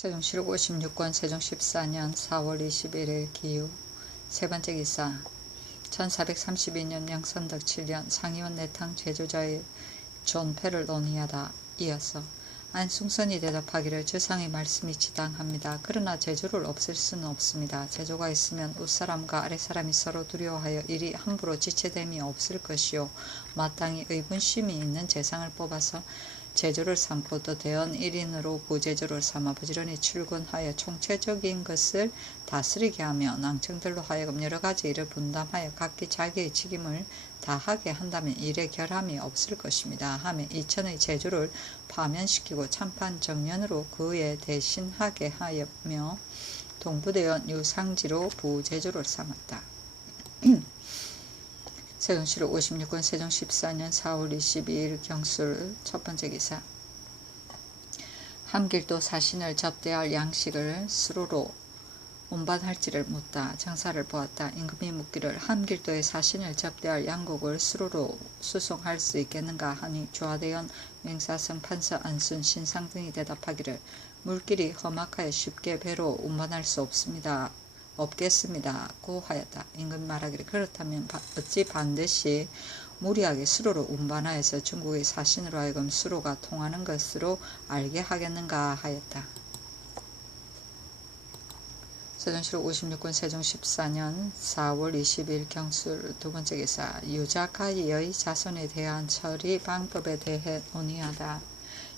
세종시록 56권 세종 14년 4월 21일 기후 세 번째 기사 1432년 영선덕 7년 상의원 내탕 제조자의 존폐를 논의하다. 이어서 안승선이 대답하기를 주상의 말씀이 지당합니다. 그러나 제조를 없앨 수는 없습니다. 제조가 있으면 윗사람과 아랫사람이 서로 두려워하여 일이 함부로 지체됨이 없을 것이요 마땅히 의분심이 있는 재상을 뽑아서 제조를 삼고 또 대원 1인으로 부제조를 삼아 부지런히 출근하여 총체적인 것을 다스리게 하며 낭청들로 하여금 여러가지 일을 분담하여 각기 자기의 책임을 다하게 한다면 일에 결함이 없을 것입니다. 하며 이천의 제조를 파면시키고 참판 정년으로 그에 대신하게 하며 동부대원 유상지로 부제조를 삼았다. 세종시록 56권 세종 14년 4월 22일 경술 첫 번째 기사 함길도 사신을 접대할 양식을 수로로 운반할지를 묻다. 장사를 보았다. 임금이 묻기를 함길도의 사신을 접대할 양곡을 수로로 수송할 수 있겠는가 하니 조하대원 맹사성 판서 안순 신상 등이 대답하기를 물길이 험악하여 쉽게 배로 운반할 수 없겠습니다. 고 하였다. 임금이 말하기를 그렇다면 어찌 반드시 무리하게 수로로 운반하여서 중국의 사신으로 하여금 수로가 통하는 것으로 알게 하겠는가 하였다. 세종시록 56권 세종 14년 4월 20일 경술 두 번째 기사 유자가의 자손에 대한 처리 방법에 대해 논의하다.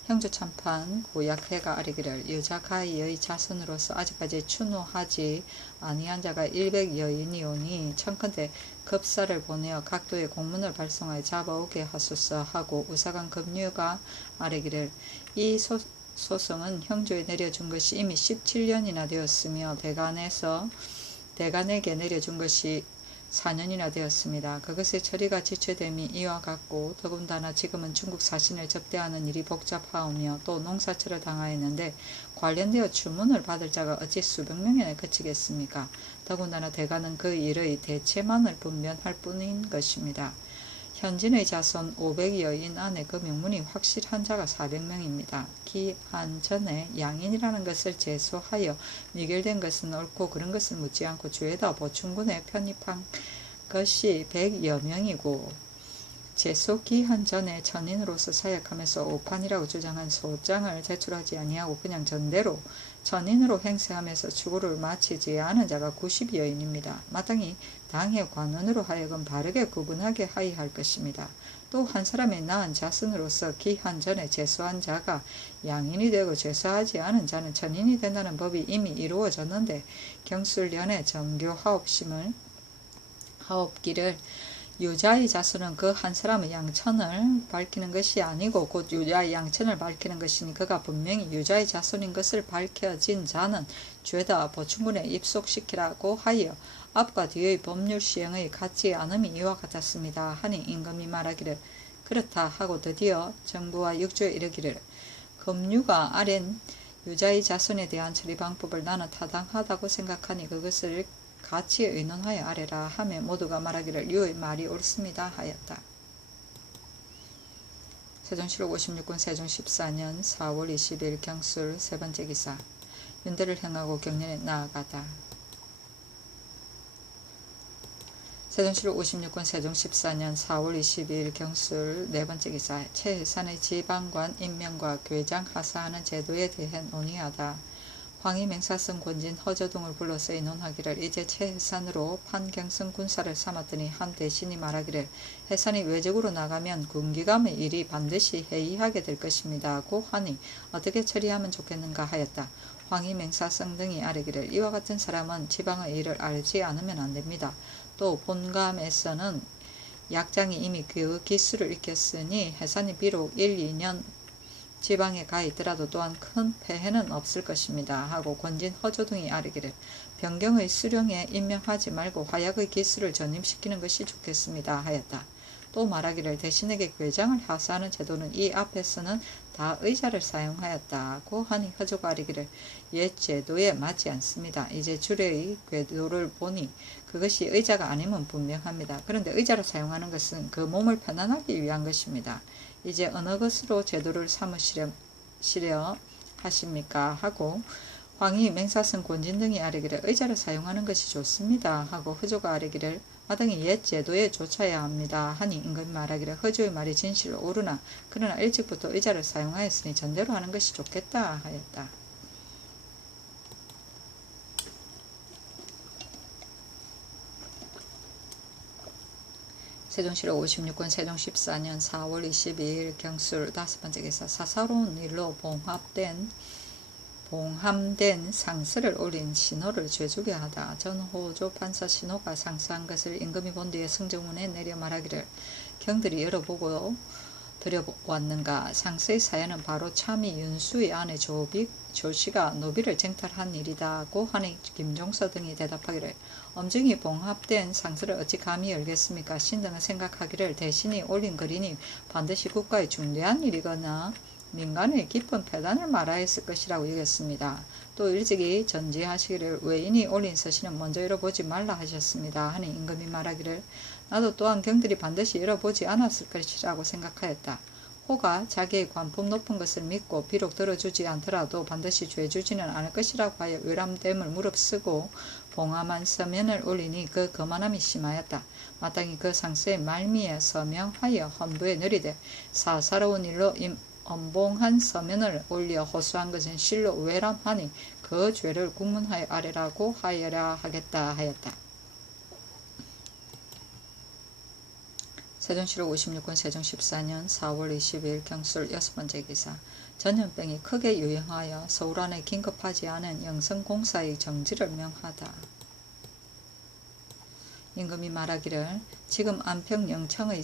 형조참판 고약해가 아뢰기를 유자가의 자손으로서 아직까지 추노하지 아니한 자가 100여인이오니 청컨대 급사를 보내어 각도의 공문을 발송하여 잡아오게 하소서 하고 우사관 급류가 아뢰기를 이 소송은 형조에 내려준 것이 이미 17년이나 되었으며 대간에게 내려준 것이 4년이나 되었습니다. 그것의 처리가 지체됨이 이와 같고 더군다나 지금은 중국 사신을 접대하는 일이 복잡하오며 또 농사철을 당하였는데 관련되어 주문을 받을 자가 어찌 수백 명이나 그치겠습니까? 더군다나 대간은 그 일의 대체만을 분변할 뿐인 것입니다. 현진의 자손 500여인 안에 그 명문이 확실한 자가 400명입니다. 기한 전에 양인이라는 것을 제소하여 미결된 것은 옳고 그런 것을 묻지 않고 주에다 보충군에 편입한 것이 100여 명이고 제소 기한 전에 전인으로서 사역하면서 오판이라고 주장한 소장을 제출하지 아니하고 그냥 전대로 전인으로 행세하면서 추구를 마치지 않은 자가 90여인입니다. 마땅히 당의 관원으로 하여금 바르게 구분하게 하여할 것입니다. 또 한 사람의 낳은 자손으로서 기한 전에 제소한 자가 양인이 되고 제소하지 않은 자는 전인이 된다는 법이 이미 이루어졌는데 경술련의 정교 하옵기를 유자의 자손은 그 한 사람의 양천을 밝히는 것이 아니고 곧 유자의 양천을 밝히는 것이니 그가 분명히 유자의 자손인 것을 밝혀진 자는 죄다 보충군에 입속시키라고 하여 앞과 뒤의 법률 시행의 같지 않음이 이와 같았습니다. 하니 임금이 말하기를 그렇다 하고 드디어 정부와 육조에 이르기를 급류가 아랜 유자의 자손에 대한 처리 방법을 나는 타당하다고 생각하니 그것을 같이 의논하여 아래라 하며 모두가 말하기를 유의 말이 옳습니다 하였다. 세종시록 56권 세종 14년 4월 20일 경술 세 번째 기사 윤대를 행하고 경련에 나아가다. 세종시록 56권 세종 14년 4월 22일 경술 네 번째 기사 최해산의 지방관 임명과 괴장 하사하는 제도에 대해 논의하다. 황희 맹사성 권진 허저동을 불러서 의논하기를 이제 최해산으로 판경성 군사를 삼았더니 한 대신이 말하기를 해산이 외적으로 나가면 군기감의 일이 반드시 해이하게 될 것입니다. 고 하니 어떻게 처리하면 좋겠는가 하였다. 황희 맹사성 등이 아뢰기를 이와 같은 사람은 지방의 일을 알지 않으면 안됩니다. 또 본감에서는 약장이 이미 그 기술을 익혔으니 해산이 비록 1, 2년 지방에 가 있더라도 또한 큰 폐해는 없을 것입니다. 하고 권진 허조 등이 아뢰기를 변경의 수령에 임명하지 말고 화약의 기술을 전임시키는 것이 좋겠습니다. 하였다. 또 말하기를 대신에게 괴장을 하사하는 제도는 이 앞에서는 다 의자를 사용하였다고 하니 허조가 아뢰기를 옛 제도에 맞지 않습니다. 이제 주례의 궤도를 보니 그것이 의자가 아니면 분명합니다. 그런데 의자를 사용하는 것은 그 몸을 편안하기 위한 것입니다. 이제 어느 것으로 제도를 삼으시려 하십니까? 하고 황희, 맹사성, 권진 등이 아뢰기를 의자를 사용하는 것이 좋습니다 하고 허조가 아뢰기를 마땅히 옛 제도에 좇아야 합니다 하니 임금이 말하기를 허조의 말이 진실로 옳으나 그러나 일찍부터 의자를 사용하였으니 전대로 하는 것이 좋겠다 하였다. 세종실록 56권 세종 14년 4월 22일 경술 5번째 기사 사사로운 일로 봉함된 상스를 올린 신호를 죄주게 하다. 전호조 판사 신호가 상스한 것을 임금이 본 뒤에 승정원에 내려 말하기를 경들이 열어보고 들여왔는가. 상스의 사연은 바로 참의 윤수의 아내 조씨가 노비를 쟁탈한 일이다고 하니 김종서 등이 대답하기를 엄중히 봉합된 상스를 어찌 감히 열겠습니까. 신등은 생각하기를 대신이 올린 글이니 반드시 국가의 중대한 일이거나 민간의 깊은 폐단을 말하였을 것이라고 여겼습니다. 또 일찍이 전지하시기를 외인이 올린 서신은 먼저 열어보지 말라 하셨습니다 하니 임금이 말하기를 나도 또한 경들이 반드시 열어보지 않았을 것이라고 생각하였다. 호가 자기의 관품 높은 것을 믿고 비록 들어주지 않더라도 반드시 죄주지는 않을 것이라고 하여 외람됨을 무릅쓰고 봉함한 서면을 올리니 그 거만함이 심하였다. 마땅히 그 상스의 말미에 서명하여 헌부에 내리되 사사로운 일로 엄봉한 서면을 올려 호소한 것은 실로 외람하니 그 죄를 국문하여 아래라고 하여라 하겠다 하였다. 세종실록 56권 세종 14년 4월 20일 경술 6번째 기사 전염병이 크게 유행하여 서울 안에 긴급하지 않은 영성공사의 정지를 명하다. 임금이 말하기를 지금 안평 영창의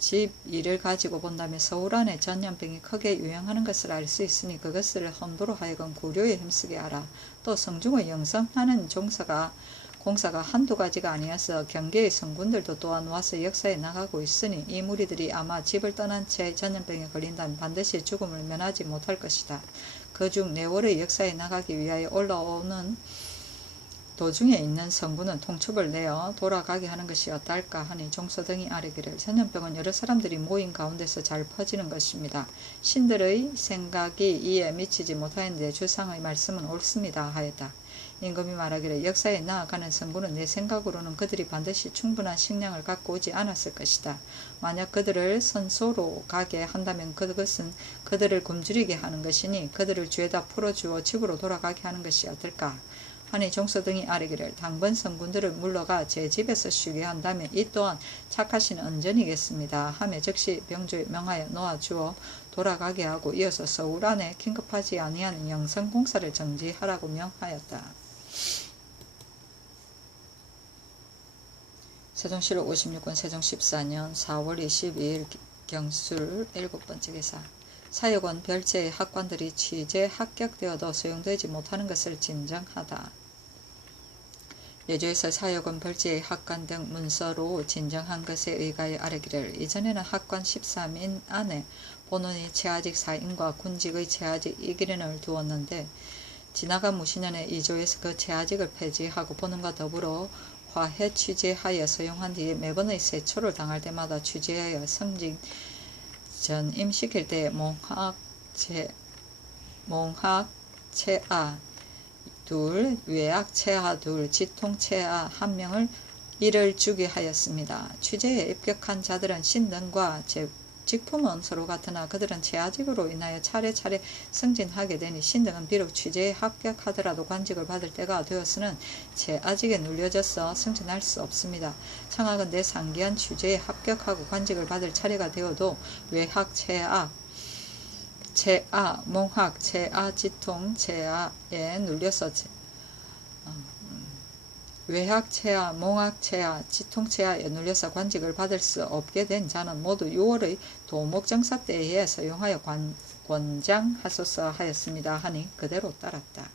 집 일을 가지고 본다면 서울 안에 전염병이 크게 유행하는 것을 알 수 있으니 그것을 헌부로 하여금 고려에 힘쓰게 하라. 또 성중의 영성하는 공사가 한두 가지가 아니어서 경계의 성군들도 또한 와서 역사에 나가고 있으니 이 무리들이 아마 집을 떠난 채 전염병에 걸린다면 반드시 죽음을 면하지 못할 것이다. 그중 내월의 역사에 나가기 위하여 올라오는 도중에 있는 성군은 통첩을 내어 돌아가게 하는 것이 어떨까 하니 종서 등이 아뢰기를 전염병은 여러 사람들이 모인 가운데서 잘 퍼지는 것입니다. 신들의 생각이 이에 미치지 못하였는데 주상의 말씀은 옳습니다 하였다. 임금이 말하기를 역사에 나아가는 성군은 내 생각으로는 그들이 반드시 충분한 식량을 갖고 오지 않았을 것이다. 만약 그들을 선소로 가게 한다면 그것은 그들을 굶주리게 하는 것이니 그들을 죄다 풀어주어 집으로 돌아가게 하는 것이 어떨까 하니 종서 등이 아뢰기를 당번 성군들을 물러가 제 집에서 쉬게 한다면 이 또한 착하신 언전이겠습니다 하며 즉시 병조에 명하여 놓아주어 돌아가게 하고 이어서 서울 안에 긴급하지 아니한 영성공사를 정지하라고 명하였다. 세종실록 56권 세종 14년 4월 22일 경술 7번째 기사 사역원 별제의 학관들이 취재 합격되어도 소용되지 못하는 것을 진정하다. 예조에서 사역원 별제의 학관 등 문서로 진정한 것에 의하여 아뢰기를 이전에는 학관 13인 안에 본원이 채아직 4인과 군직의 채아직 1인을 두었는데 지나간 무신년에 이조에서 그 채아직을 폐지하고 본원과 더불어 화해 취재하여 서용한 뒤에 매번의 세초를 당할 때마다 취재하여 성직 전임시킬 때 몽학 채아 둘, 외악 채아 둘, 지통 채아 한 명을 이를 주게 하였습니다. 취재에 입격한 자들은 신등과 직품은 서로 같으나 그들은 채아직으로 인하여 차례차례 승진하게 되니 신등은 비록 취재에 합격하더라도 관직을 받을 때가 되었으는 채아직에 눌려져서 승진할 수 없습니다. 청하건대 상기한 취재에 합격하고 관직을 받을 차례가 되어도 외학 채아, 몽학, 채아, 지통, 채아에 눌려서 외학 채아, 몽학 채아, 지통 채아에 눌려서 관직을 받을 수 없게 된 자는 모두 6월의 도목정사 때에 서용하여 권장하소서 하였습니다 하니 그대로 따랐다.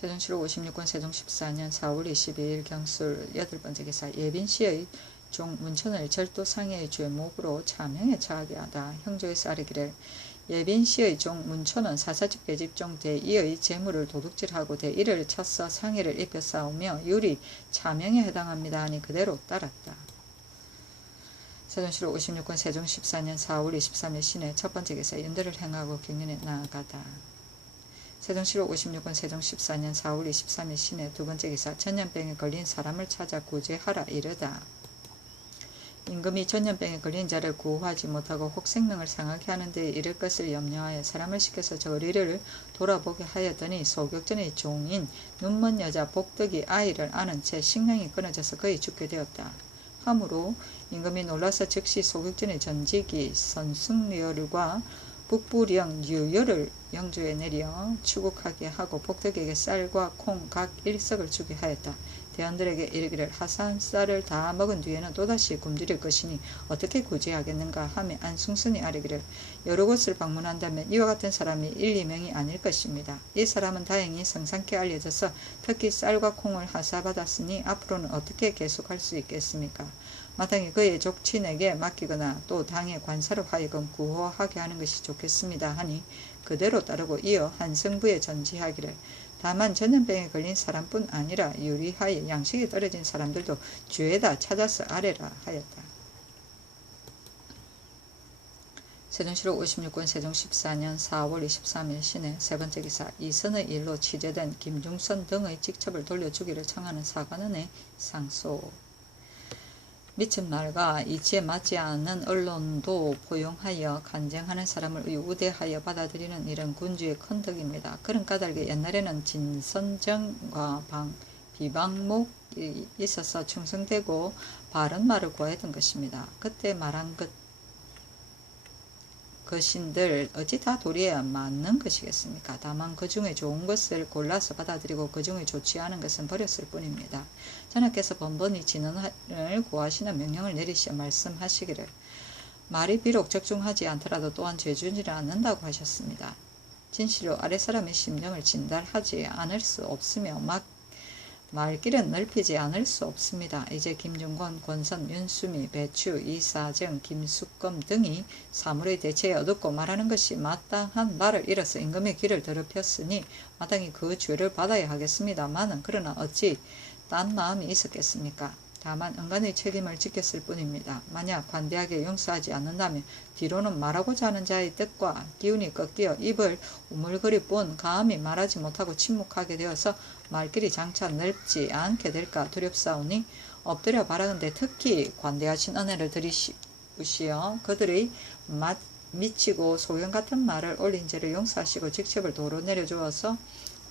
세종실록 56권 세종 14년 4월 22일 경술 8번째 기사 예빈시의 종 문천을 절도상해의 죄목으로 차명에 처하게 하다. 형조에서 아뢰기를 예빈시의 종 문천은 사사집 계집종 대이의 재물을 도둑질하고 대이를 쳐서 상해를 입혀 싸우며 율이 차명에 해당합니다 하니 그대로 따랐다. 세종실록 56권 세종 14년 4월 23일 신의 첫 번째 기사 연대를 행하고 경연에 나아가다. 세종시로 56권 세종 14년 4월 23일 시내 두 번째 기사. 전염병에 걸린 사람을 찾아 구제하라 이르다. 임금이 전염병에 걸린 자를 구호하지 못하고 혹 생명을 상하게 하는 데 이를 것을 염려하여 사람을 시켜서 저리를 돌아보게 하였더니 소격전의 종인 눈먼 여자 복덕이 아이를 안은 채 식량이 끊어져서 거의 죽게 되었다. 하므로 임금이 놀라서 즉시 소격전의 전직이 선승열과 북부령 유열을 영주에 내려 추국하게 하고 복덕에게 쌀과 콩 각 1석을 주게 하였다. 대원들에게 이르기를 하사한 쌀을 다 먹은 뒤에는 또다시 굶주릴 것이니 어떻게 구제하겠는가 하며 안승순이 아뢰기를 여러 곳을 방문한다면 이와 같은 사람이 1, 2명이 아닐 것입니다. 이 사람은 다행히 성상케 알려져서 특히 쌀과 콩을 하사받았으니 앞으로는 어떻게 계속할 수 있겠습니까? 마땅히 그의 족친에게 맡기거나 또 당의 관사로 하여금 구호하게 하는 것이 좋겠습니다 하니 그대로 따르고 이어 한성부에 전지하기를 다만 전염병에 걸린 사람뿐 아니라 유리하여 양식이 떨어진 사람들도 주에다 찾아서 아뢰라 하였다. 세종시로 56권 세종 14년 4월 23일 시내 세 번째 기사. 이선의 일로 취재된 김중선 등의 직첩을 돌려주기를 청하는 사관원의 상소. 미친 말과 이치에 맞지 않는 언론도 포용하여 간쟁하는 사람을 우대하여 받아들이는 일은 군주의 큰 덕입니다. 그런 까닭에 옛날에는 진선정과 비방목이 있어서 충성되고 바른 말을 구하였던 것입니다. 그때 말한 것인들 어찌 다 도리에 맞는 것이겠습니까? 다만 그 중에 좋은 것을 골라서 받아들이고 그 중에 좋지 않은 것은 버렸을 뿐입니다. 전하께서 번번이 진언을 구하시는 명령을 내리시어 말씀하시기를 말이 비록 적중하지 않더라도 또한 죄주지를 않는다고 하셨습니다. 진실로 아랫사람의 심정을 진달하지 않을 수 없으며 말길은 넓히지 않을 수 없습니다. 이제 김중권, 권선, 윤수미, 배추, 이사정, 김숙검 등이 사물의 대체에 어둡고 말하는 것이 마땅한 말을 잃어서 임금의 귀를 더럽혔으니 마땅히 그 죄를 받아야 하겠습니다마는 그러나 어찌 딴 마음이 있었겠습니까? 다만 은간의 책임을 지켰을 뿐입니다. 만약 관대하게 용서하지 않는다면 뒤로는 말하고자 하는 자의 뜻과 기운이 꺾여 입을 우물거릴 뿐 감히 말하지 못하고 침묵하게 되어서 말길이 장차 넓지 않게 될까 두렵사오니 엎드려 바라건대 특히 관대하신 은혜를 드리시어 그들의 미치고 소경 같은 말을 올린 죄를 용서하시고 직첩을 도로 내려주어서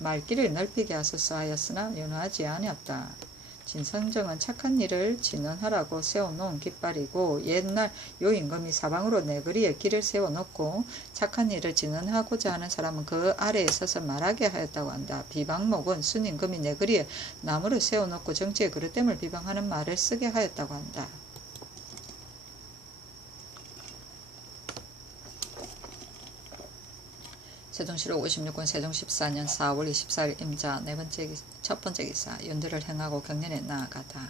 말길을 넓히게 하소서 하였으나 연호하지 아니었다. 진성정은 착한 일을 진언하라고 세워놓은 깃발이고 옛날 요 임금이 사방으로 내거리에 길을 세워놓고 착한 일을 진언하고자 하는 사람은 그 아래에 서서 말하게 하였다고 한다. 비방목은 순임금이 내거리에 나무를 세워놓고 정치의 그릇됨을 비방하는 말을 쓰게 하였다고 한다. 세종시로 56권 세종 14년 4월 24일 임자 첫 번째 기사. 윤들을 행하고 경련에 나아가다.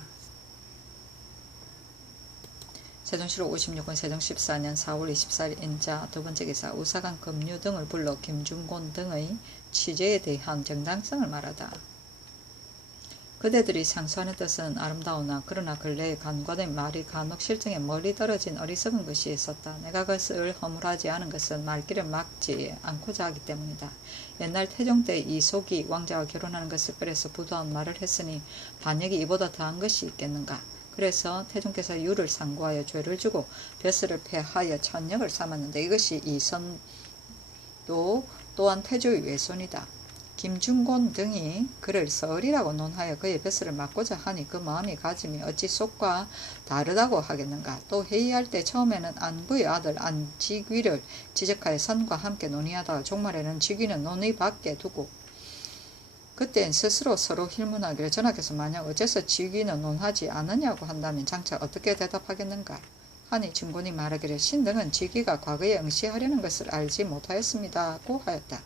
세종시로 56권 세종 14년 4월 24일 임자 두 번째 기사. 우사관 금류 등을 불러 김중곤 등의 취재에 대한 정당성을 말하다. 그대들이 상소하는 뜻은 아름다우나 그러나 근래에 간과된 말이 간혹 실정에 멀리 떨어진 어리석은 것이 있었다. 내가 그것을 허물하지 않은 것은 말길을 막지 않고자 하기 때문이다. 옛날 태종 때 이속이 왕자와 결혼하는 것을 그래서 부도한 말을 했으니 반역이 이보다 더한 것이 있겠는가. 그래서 태종께서 유를 상고하여 죄를 주고 벼슬을 폐하여 천역을 삼았는데 이것이 이선도 또한 태조의 외손이다. 김중곤 등이 그를 서을이라고 논하여 그의 벼슬을 막고자 하니 그 마음이 가짐이 어찌 속과 다르다고 하겠는가. 또 회의할 때 처음에는 안부의 아들 안지귀를 지적하여 선과 함께 논의하다가 종말에는 지귀는 논의 밖에 두고 그땐 스스로 서로 힐문하기를 전하께서 만약 어째서 지귀는 논하지 않느냐고 한다면 장차 어떻게 대답하겠는가 하니 중곤이 말하기를 신등은 지귀가 과거에 응시하려는 것을 알지 못하였습니다고 하였다.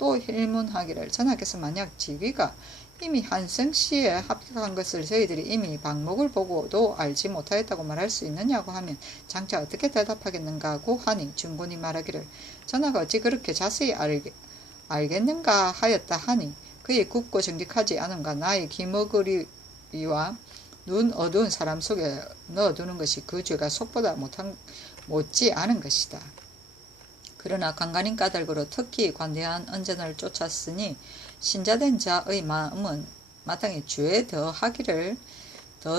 또 힐문하기를 전하께서 만약 지귀가 이미 한성씨에 합격한 것을 저희들이 이미 방목을 보고도 알지 못하였다고 말할 수 있느냐고 하면 장차 어떻게 대답하겠는가고 하니 중곤이 말하기를 전하가 어찌 그렇게 자세히 알겠는가 하였다 하니 그의 굽고 정직하지 않음과 나의 기머거리와 눈 어두운 사람 속에 넣어두는 것이 그 죄가 속보다 못지 않은 것이다. 그러나 간간인 까닭으로 특히 관대한 언전을 쫓았으니 신자된 자의 마음은 마땅히 주에 더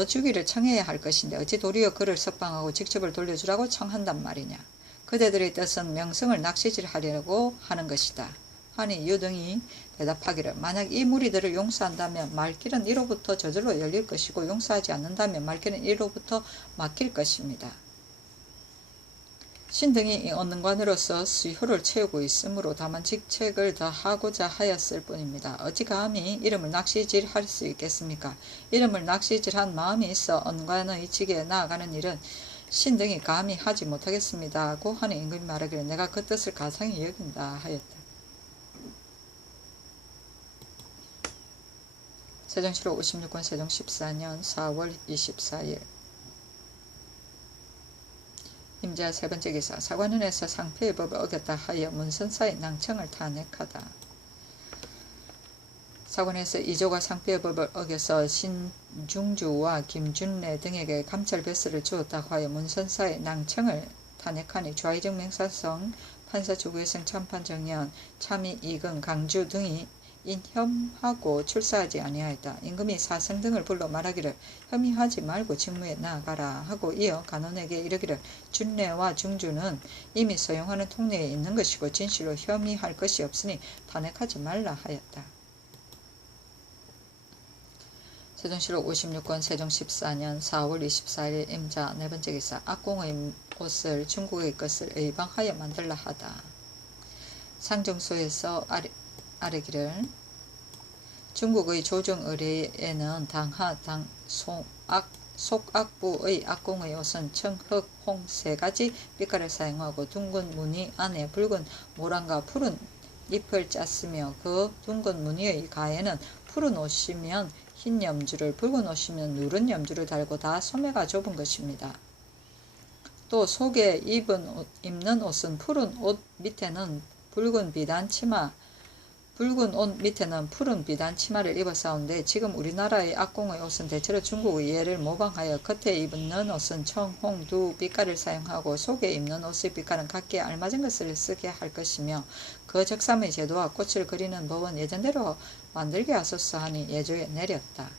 주기를 청해야 할 것인데 어찌 도리어 그를 석방하고 직접을 돌려주라고 청한단 말이냐. 그대들의 뜻은 명성을 낚시질하려고 하는 것이다. 하니 유등이 대답하기를 만약 이 무리들을 용서한다면 말길은 이로부터 저절로 열릴 것이고 용서하지 않는다면 말길은 이로부터 막힐 것입니다. 신등이 언능관으로서 수효를 채우고 있으므로 다만 직책을 더 하고자 하였을 뿐입니다. 어찌 감히 이름을 낚시질할 수 있겠습니까? 이름을 낚시질한 마음이 있어 언관의 직에 나아가는 일은 신등이 감히 하지 못하겠습니다고 하는 임금이 말하기를 내가 그 뜻을 가상히 여긴다 하였다. 세종실록 56권 세종 14년 4월 24일 임자 세 번째 기사 사관원에서 상표의 법을 어겼다 하여 문선사의 낭청을 탄핵하다. 사관에서 이조가 상표의 법을 어겨서 신중주와 김준래 등에게 감찰 벼슬을 주었다고 하여 문선사의 낭청을 탄핵하니 좌의정 명사성 판사 주구혜성 참판정연 참의 이근 강주 등이 인혐하고 출사하지 아니하였다. 임금이 사성 등을 불러 말하기를 혐의하지 말고 직무에 나아가라 하고 이어 간원에게 이르기를 준례와 중주는 이미 서용하는 통례에 있는 것이고 진실로 혐의할 것이 없으니 탄핵하지 말라 하였다. 세종실록 56권 세종 14년 4월 24일 임자 네 번째 기사 악공의 옷을 중국의 것을 의방하여 만들라 하다. 상정소에서 아뢰기를 중국의 조정 의뢰에는 당하 속악부의 악공의 옷은 청, 흑, 홍 세 가지 빛깔을 사용하고 둥근 무늬 안에 붉은 모란과 푸른 잎을 짰으며 그 둥근 무늬의 가에는 푸른 옷이면 흰 염주를 붉은 옷이면 누른 염주를 달고 다 소매가 좁은 것입니다. 또 속에 입는 옷은 푸른 옷 밑에는 붉은 비단 치마 붉은 옷 밑에는 푸른 비단 치마를 입었사온데 지금 우리나라의 악공의 옷은 대체로 중국의 예를 모방하여 겉에 입는 옷은 청, 홍 두 빛깔을 사용하고 속에 입는 옷의 빛깔은 각기에 알맞은 것을 쓰게 할 것이며 그 적삼의 제도와 꽃을 그리는 법은 예전대로 만들게 하소서 하니 예조에 내렸다.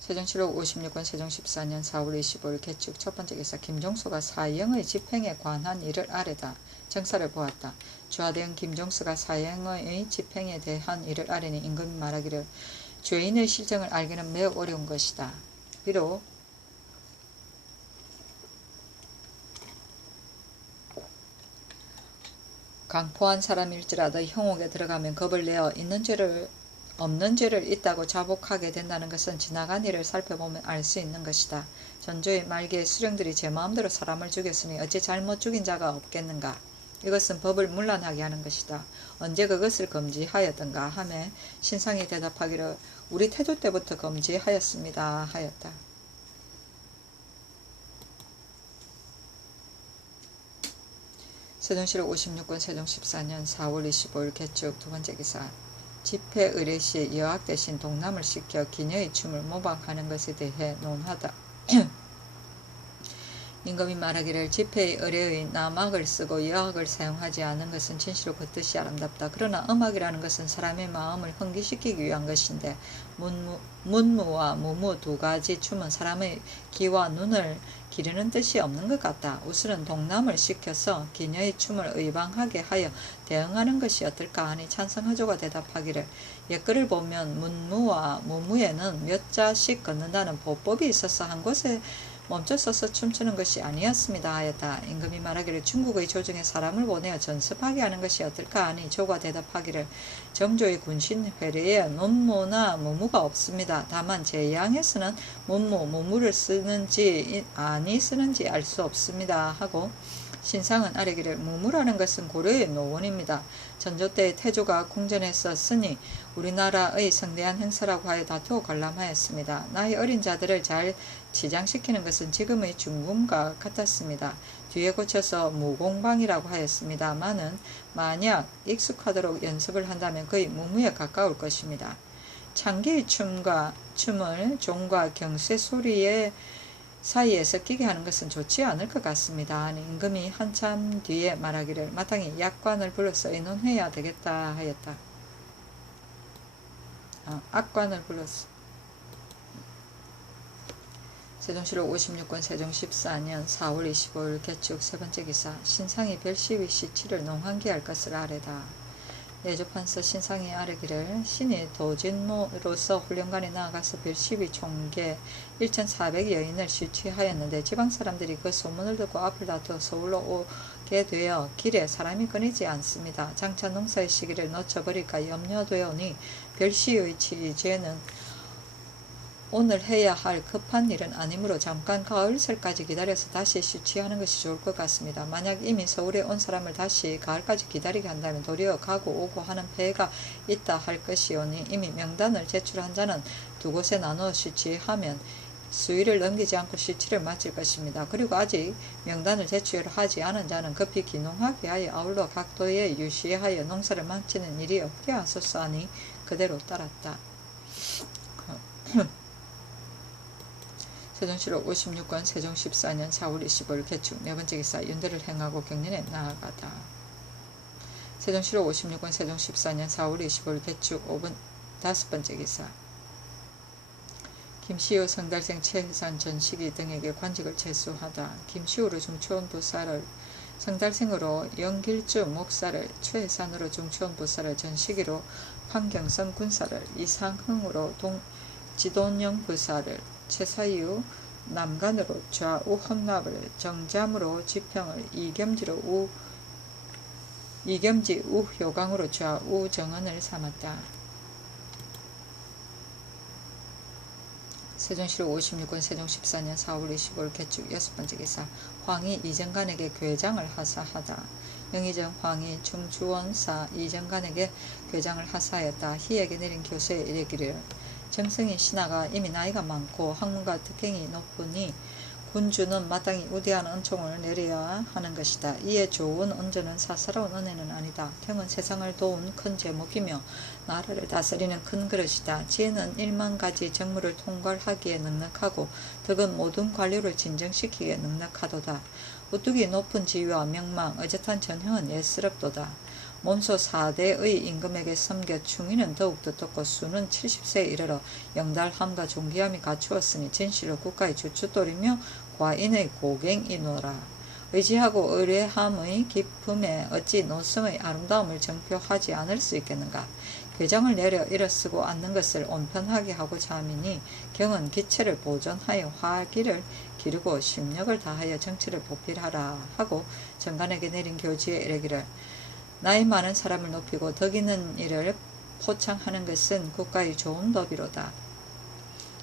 세종실록 56권 세종 14년 4월 25일 개축 첫 번째 기사 김종수가 사형의 집행에 관한 일을 아뢰다. 정사를 보았다. 주하대원 김종수가 사형의 집행에 대한 일을 아뢰니 임금이 말하기를 죄인의 실정을 알기는 매우 어려운 것이다. 비록 강포한 사람일지라도 형옥에 들어가면 겁을 내어 없는 죄를 있다고 자복하게 된다는 것은 지나간 일을 살펴보면 알 수 있는 것이다. 전조의 말기에 수령들이 제 마음대로 사람을 죽였으니 어찌 잘못 죽인 자가 없겠는가. 이것은 법을 문란하게 하는 것이다. 언제 그것을 금지하였던가 하매 신상이 대답하기를 우리 태조 때부터 금지하였습니다 하였다. 세종실록 56권 세종 14년 4월 25일 개축 두 번째 기사 집회 의례 시 여학 대신 동남을 시켜 기녀의 춤을 모방하는 것에 대해 논하다. 임금이 말하기를 집회의 의례의 남악을 쓰고 여학을 사용하지 않은 것은 진실로 그 뜻이 아름답다. 그러나 음악이라는 것은 사람의 마음을 흥기시키기 위한 것인데 문무와 무무 두 가지 춤은 사람의 귀와 눈을 기르는 뜻이 없는 것 같다. 우스는 동남을 시켜서 기녀의 춤을 의방하게 하여 대응하는 것이 어떨까 하니 찬성하조가 대답하기를 옛글을 보면 문무와 무무에는 몇 자씩 걷는다는 보법이 있어서 한 곳에 멈춰서서 춤추는 것이 아니었습니다 하였다. 임금이 말하기를 중국의 조정에 사람을 보내어 전습하게 하는 것이 어떨까 하니 조가 대답하기를 정조의 군신 회례에 논무나 무무가 없습니다. 다만 제양에서는 문무, 무무를 쓰는지 아니 쓰는지 알 수 없습니다 하고 신상은 아뢰기를 무무라는 것은 고려의 노원입니다. 전조 때 태조가 궁전에서 쓰니 우리나라의 성대한 행사라고 하여 다투어 관람하였습니다. 나이 어린 자들을 잘 치장시키는 것은 지금의 중궁과 같았습니다. 뒤에 고쳐서 무공방이라고 하였습니다마는 만약 익숙하도록 연습을 한다면 거의 무무에 가까울 것입니다. 창기의 춤을 종과 경쇠 소리에 사이에 섞이게 하는 것은 좋지 않을 것 같습니다. 임금이 한참 뒤에 말하기를 마땅히 약관을 불러서 의논해야 되겠다 하였다. 악관을 불렀어. 세종실록 56권 세종 14년 4월 25일 개축 세번째 기사. 신상이 별시위 시치를 농한기할 것을 아뢰다. 예조판서 신상이 아뢰기를 신이 도진모로서 훈련관에 나아가서 별시위 총계 1400여인을 시취하였는데 지방 사람들이 그 소문을 듣고 앞을 다투어 서울로 오게 되어 길에 사람이 끊이지 않습니다. 장차 농사의 시기를 놓쳐버릴까 염려되오니 별시의 취재는 오늘 해야 할 급한 일은 아니므로 잠깐 가을새까지 기다려서 다시 시취하는 것이 좋을 것 같습니다. 만약 이미 서울에 온 사람을 다시 가을까지 기다리게 한다면 도리어 가고 오고 하는 폐해가 있다 할 것이오니 이미 명단을 제출한 자는 두 곳에 나누어 시취하면 수일을 넘기지 않고 시취를 마칠 것입니다. 그리고 아직 명단을 제출하지 않은 자는 급히 귀농하게 하여 아울러 각 도에 유시하여 농사를 마치는 일이 없게 하소서 하니 그대로 따랐다. 세종실록 56권 세종 14년 4월 25일 개축 네번째 기사. 윤대를 행하고 경련에 나아가다. 세종실록 56권 세종 14년 4월 25일 개축 다섯번째 기사. 김시우 성달생 최혜산 전식이 등에게 관직을 제수하다. 김시우로 중추원 부사를, 성달생으로 영길주 목사를, 최혜산으로 중추원 부사를, 전식이로 판경선 군사를, 이상흥으로 지돈영 부사를, 최사유 남간으로 좌우 헌납을, 정잠으로 지평을, 이겸지 우효강으로 좌우 정언을 삼았다. 세종실록 56권 세종 14년 4월 25일 개축 여섯번째 기사. 황이 이정간에게 궤장을 하사하다. 영의정 황이 중주원사 이정간에게 궤장을 하사하였다. 희에게 내린 교수에 이르기를 정승인 신하가 이미 나이가 많고 학문과 득행이 높으니 군주는 마땅히 우대한 은총을 내려야 하는 것이다. 이에 좋은 은조는 사사로운 은혜는 아니다. 경은 세상을 도운 큰 제목이며 나라를 다스리는 큰 그릇이다. 지혜는 10,000가지 정무를 통괄하기에 넉넉하고 덕은 모든 관료를 진정시키기에 넉넉하도다. 우뚝이 높은 지위와 명망, 의젓한 전형은 예스럽도다. 몸소 4대의 임금에게 섬겨 충의는 더욱 두텁고 수는 70세에 이르러 영달함과 존귀함이 갖추었으니 진실로 국가의 주춧돌이며 과인의 고갱이노라. 의지하고 의뢰함의 기품에 어찌 노성의 아름다움을 정표하지 않을 수 있겠는가. 궤장을 내려 일어쓰고 앉는 것을 온편하게 하고자 함이니 경은 기체를 보존하여 화기를 기르고 심력을 다하여 정치를 보필하라 하고 정관에게 내린 교지에 이르기를 나이 많은 사람을 높이고 덕 있는 일을 포창하는 것은 국가의 좋은 법이로다.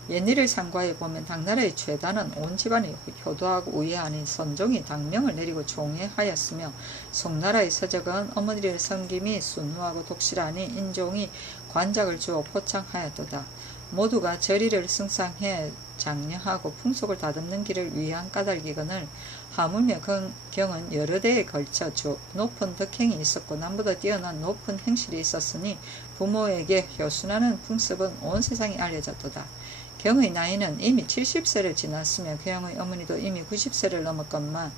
옛일을 상고하여 보면 당나라의 최다는 온 집안이 효도하고 우애하니 선종이 당명을 내리고 종애하였으며 송나라의 서적은 어머니를 섬김이 순후하고 독실하니 인종이 관작을 주어 포창하였도다. 모두가 절의를 승상해 장려하고 풍속을 다듬는 길을 위한 까닭이거늘 하물며 경은 여러 대에 걸쳐 높은 덕행이 있었고 남보다 뛰어난 높은 행실이 있었으니 부모에게 효순하는 풍습은 온 세상에 알려졌도다. 경의 나이는 이미 70세를 지났으며 경의 어머니도 이미 90세를 넘었건만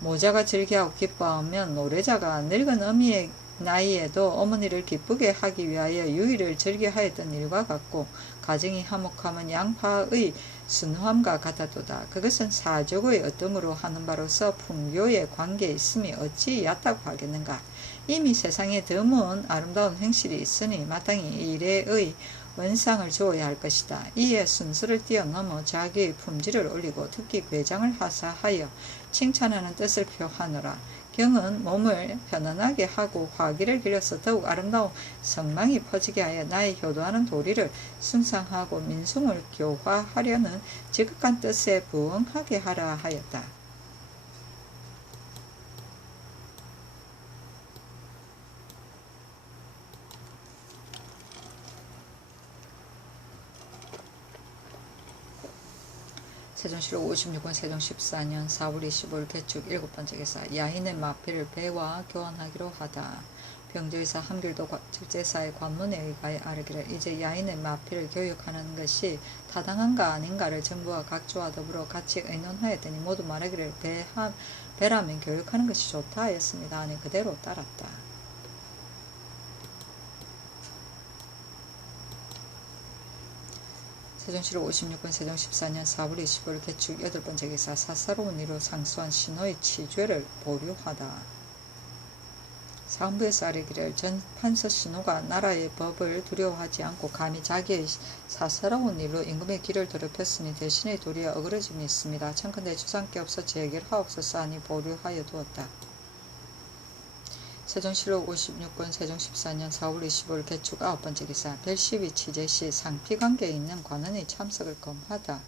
모자가 즐겨하고 기뻐하면 노래자가 늙은 어미의 나이에도 어머니를 기쁘게 하기 위하여 유의를 즐겨하였던 일과 같고 가정이 화목하면 양파의 순함과 같았도다. 그것은 사족의 어뜸으로 하는 바로서 풍교의 관계에 있음이 어찌 얕다고 하겠는가. 이미 세상에 드문 아름다운 행실이 있으니 마땅히 이래의 원상을 주어야 할 것이다. 이에 순서를 뛰어넘어 자기의 품질을 올리고 특히 궤장을 하사하여 칭찬하는 뜻을 표하노라. 경은 몸을 편안하게 하고 화기를 길러서 더욱 아름다운 성망이 퍼지게 하여 나의 효도하는 도리를 숭상하고 민숭을 교화하려는 지극한 뜻에 부응하게 하라 하였다. 세종실록 56권 세종 14년 4월 25일 개축 7번째 기사. 야인의 마필을 배와 교환하기로 하다. 병조에서 함길도 절제사의 관문에 의하여 아르기를 이제 야인의 마피를 교육하는 것이 타당한가 아닌가를 정부와 각조와 더불어 같이 의논하였더니 모두 말하기를 배라면 교육하는 것이 좋다 하였습니다. 아니 그대로 따랐다. 세종시로 56권 세종 14년 4월 25일 개축 8번째 기사 사사로운 이로 상수한 신호의 치죄를 보류하다. 사헌부에서 아뢰기를 전 판서 신호가 나라의 법을 두려워하지 않고 감히 자기의 사사로운 일로 임금의 길을 더럽혔으니 대신에 도리어 어그러짐이 있습니다. 청컨대 주상께 없어 재결하옵소서 하니 보류하여 두었다. 세종실록 56권 세종 14년 4월 25일 개축 9번째 기사 별시위 취재 시 상피관계에 있는 관원의 참석을 검하다.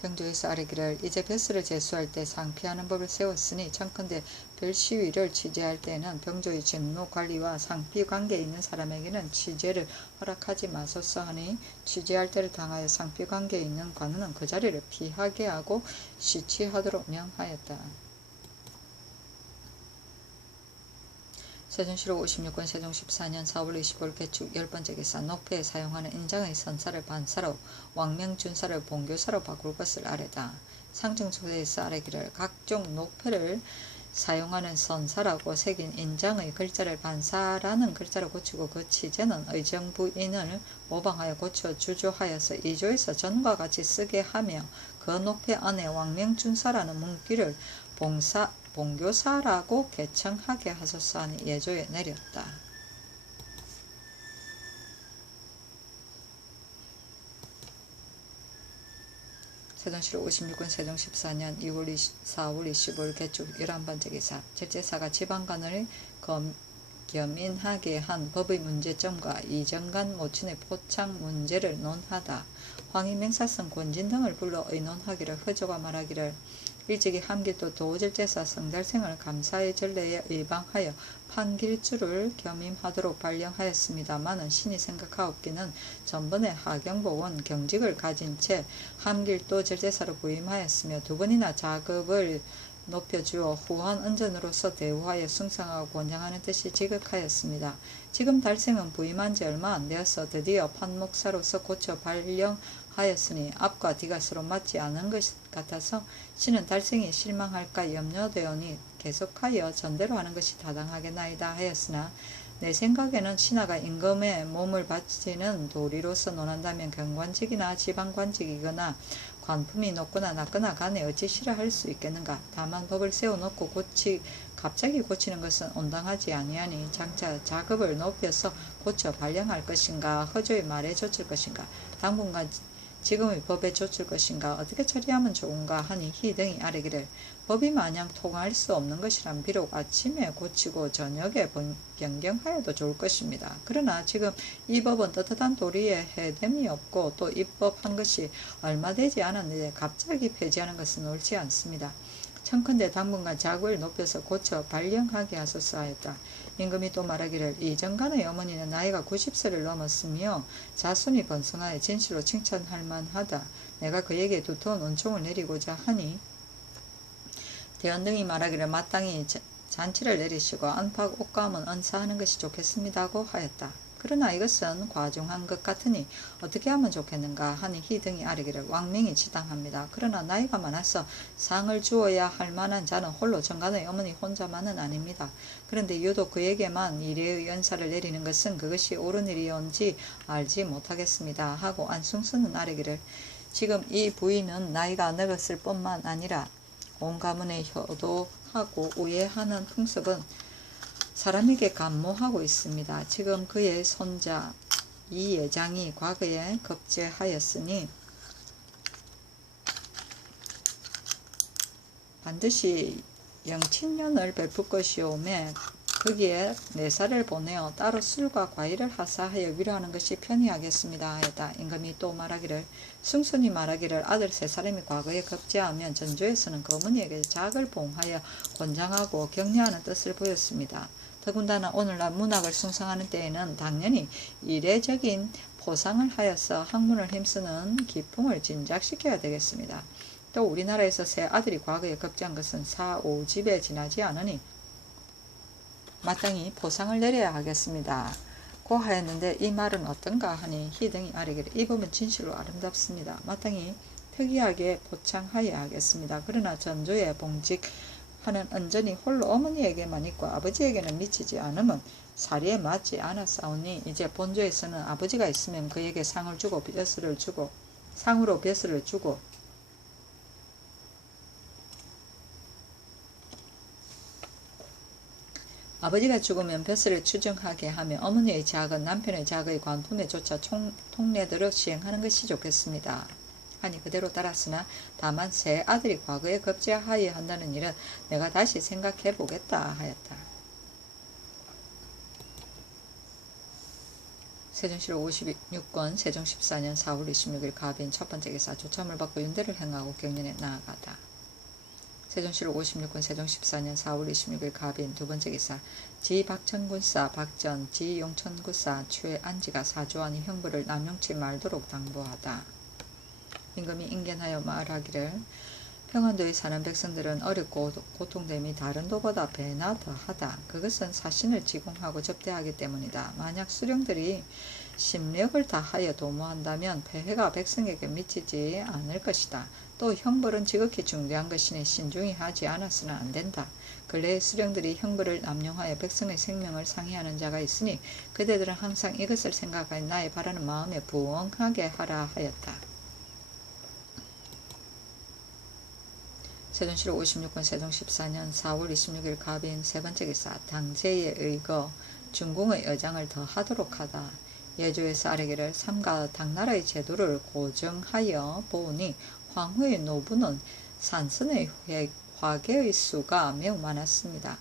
병조에서 아뢰기를 이제 벼슬을 제수할 때 상피하는 법을 세웠으니 청컨대 별시위를 취재할 때는 병조의 직무 관리와 상피 관계에 있는 사람에게는 취재를 허락하지 마소서 하니 취재할 때를 당하여 상피 관계에 있는 관원은 그 자리를 피하게 하고 시취하도록 명하였다. 세종시록 56권 세종 14년 4월 25일 개축 10번째 기사 녹패에 사용하는 인장의 선사를 반사로 왕명준사를 본교사로 바꿀 것을 아뢰다. 상정소에서 아뢰기를 각종 녹패를 사용하는 선사라고 새긴 인장의 글자를 반사라는 글자로 고치고 그 취재는 의정부인을 모방하여 고쳐 주조하여서 이조에서 전과 같이 쓰게 하며 그 녹패 안에 왕명준사라는 문귀를 본교사라고 개청하게 하소서 하니 예조에 내렸다. 세종시록 56권 세종 14년 4월 25일 개축 11번째 기사 절제사가 지방관을 겸인하게 한 법의 문제점과 이정간 모친의 포착 문제를 논하다. 황희 맹사성 권진 등을 불러 의논하기를 허조가 말하기를 일찍이 함길도 도절제사 성달생을 감사의 전례에 의방하여 판길주를 겸임하도록 발령하였습니다마는 신이 생각하옵기는 전번에 하경복은 경직을 가진 채 함길도 절제사로 부임하였으며 두 번이나 자급을 높여주어 후한 은전으로서 대우하여 숭상하고 권장하는 뜻이 지극하였습니다. 지금 달생은 부임한 지 얼마 안 되어서 드디어 판목사로서 고쳐 발령하였으니 앞과 뒤가 서로 맞지 않은 것 같아서 신은 달생이 실망할까 염려되오니 계속하여 전대로 하는 것이 타당하겠나이다 하였으나 내 생각에는 신하가 임금의 몸을 바치는 도리로서 논한다면 경관직이나 지방관직이거나 관품이 높거나 낮거나 간에 어찌 싫어할 수 있겠는가. 다만 법을 세워놓고 갑자기 고치는 것은 온당하지 아니하니 장차 자급을 높여서 고쳐 발령할 것인가 허조의 말에 좇을 것인가 당분간 지금의 법에 좇을 것인가 어떻게 처리하면 좋은가 하니 희 등이 아뢰기를 법이 마냥 통할 수 없는 것이란 비록 아침에 고치고 저녁에 변경하여도 좋을 것입니다. 그러나 지금 이 법은 떳떳한 도리에 해됨이 없고 또 입법한 것이 얼마 되지 않았는데 갑자기 폐지하는 것은 옳지 않습니다. 청컨대 당분간 자급을 높여서 고쳐 발령하게 하소서 하였다. 임금이 또 말하기를 이정간의 어머니는 나이가 90세를 넘었으며 자손이 번성하여 진실로 칭찬할 만하다. 내가 그에게 두터운 은총을 내리고자 하니 대원 등이 말하기를 마땅히 잔치를 내리시고 안팎 옷감은 언사하는 것이 좋겠습니다고 하였다. 그러나 이것은 과중한 것 같으니 어떻게 하면 좋겠는가 하니 희 등이 아뢰기를 왕명이 지당합니다. 그러나 나이가 많아서 상을 주어야 할 만한 자는 홀로 정간의 어머니 혼자만은 아닙니다. 그런데 유독 그에게만 이래의 연사를 내리는 것은 그것이 옳은 일이온지 알지 못하겠습니다 하고 안승수는 아뢰기를 지금 이 부인은 나이가 늙었을 뿐만 아니라 온 가문에 효도하고 우애하는 풍습은 사람에게 감모하고 있습니다. 지금 그의 손자 이예장이 과거에 급제하였으니 반드시 영친년을 베풀 것이오매 거기에 4살을 보내어 따로 술과 과일을 하사하여 위로하는 것이 편히하겠습니다 하였다. 임금이 또 말하기를 승순이 말하기를 아들 3사람이 과거에 급제하면 전조에서는 그 어머니에게 작을 봉하여 권장하고 격려하는 뜻을 보였습니다. 더군다나 오늘날 문학을 숭상하는 때에는 당연히 이례적인 포상을 하여서 학문을 힘쓰는 기풍을 진작시켜야 되겠습니다. 또 우리나라에서 새 아들이 과거에 급제한 것은 4, 5집에 지나지 않으니 마땅히 보상을 내려야 하겠습니다. 고 하였는데 이 말은 어떤가 하니 희등이 아뢰기를 이 법은 진실로 아름답습니다. 마땅히 특이하게 보창하여야 하겠습니다. 그러나 전조에 봉직하는 은전이 홀로 어머니에게만 있고 아버지에게는 미치지 않으면 사리에 맞지 않았사오니 이제 본조에서는 아버지가 있으면 그에게 상을 주고 상으로 벼슬을 주고 아버지가 죽으면 벼슬을 추정하게 하며 어머니의 작은 남편의 작의 관품에 조차 통례대로 시행하는 것이 좋겠습니다. 하니 그대로 따랐으나 다만 새 아들이 과거에 급제하여 한다는 일은 내가 다시 생각해 보겠다 하였다. 세종실록 56권 세종 14년 4월 26일 가빈 첫번째 기사 조참을 받고 윤대를 행하고 경연에 나아가다. 세종실록 56권 세종 14년 4월 26일 가빈 두번째 기사 지 박천군사 박전 지 용천군사 최안지가 사조하니 형부를 남용치 말도록 당부하다. 임금이 인견하여 말하기를 평안도에 사는 백성들은 어렵고 고통됨이 다른 도보다 배나 더하다. 그것은 사신을 지공하고 접대하기 때문이다. 만약 수령들이 심력을 다하여 도모한다면 폐해가 백성에게 미치지 않을 것이다. 또 형벌은 지극히 중대한 것이니 신중히 하지 않았으나 안된다. 근래의 수령들이 형벌을 남용하여 백성의 생명을 상해하는 자가 있으니 그대들은 항상 이것을 생각하여 나의 바라는 마음에 부응하게 하라 하였다. 세종실록 56권 세종 14년 4월 26일 가빈 세번째 기사 당제에 의거 중궁의 여장을 더하도록 하다. 예조에서 아뢰기를 삼가 당나라의 제도를 고정하여 보니 황후의 노부는 산선의 화계의 수가 매우 많았습니다.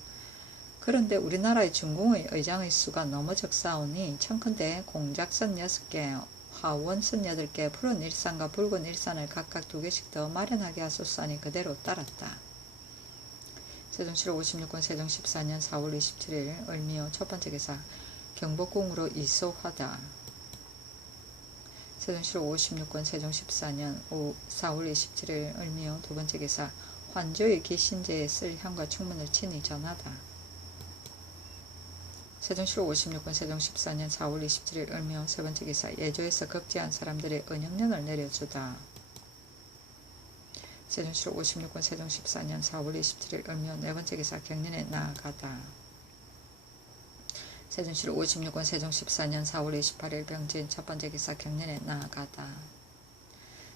그런데 우리나라의 중궁의 의장의 수가 너무 적사오니 청컨대 공작선 6개 화원선 8개 푸른 일산과 붉은 일산을 각각 2개씩 더 마련하게 하소서하니 그대로 따랐다. 세종실록 56권 세종 14년 4월 27일 을미호 첫번째 기사 경복궁으로 이소하다. 세종실록 56권 세종 14년 4월 27일 을미호 두번째 기사 환조의 기신제에 쓸 향과 충문을 친히 전하다. 세종실록 56권 세종 14년 4월 27일 을미호 세번째 기사 예조에서 급제한 사람들의 은영년을 내려주다. 세종실록 56권 세종 14년 4월 27일 을미호 네번째 기사 경연에 나아가다. 세종실록 56권 세종 14년 4월 28일 병진 첫번째 기사 경연에 나아가다.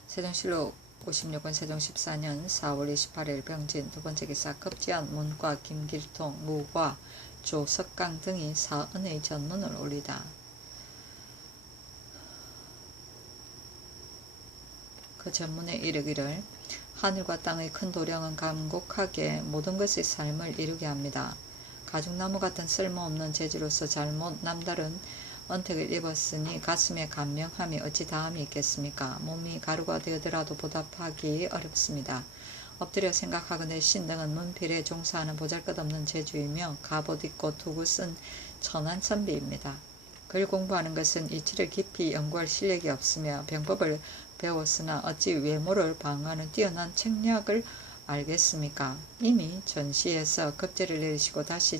세종실록 56권 세종 14년 4월 28일 병진 두번째 기사 급제한 문과 김길통, 무과, 조석강 등이 사은의 전문을 올리다. 그 전문에 이르기를 하늘과 땅의 큰 도량은 감곡하게 모든 것의 삶을 이루게 합니다. 가죽나무 같은 쓸모없는 재주로서 잘못 남다른 언택을 입었으니 가슴에 감명함이 어찌 다함이 있겠습니까? 몸이 가루가 되더라도 보답하기 어렵습니다. 엎드려 생각하거늘 신등은 문필에 종사하는 보잘것없는 재주이며 갑옷 입고 투구 쓴 천한 선비입니다. 글 공부하는 것은 이치를 깊이 연구할 실력이 없으며 병법을 배웠으나 어찌 외모를 방어하는 뛰어난 책략을 알겠습니까? 이미 전시에서 급제를 내리시고 다시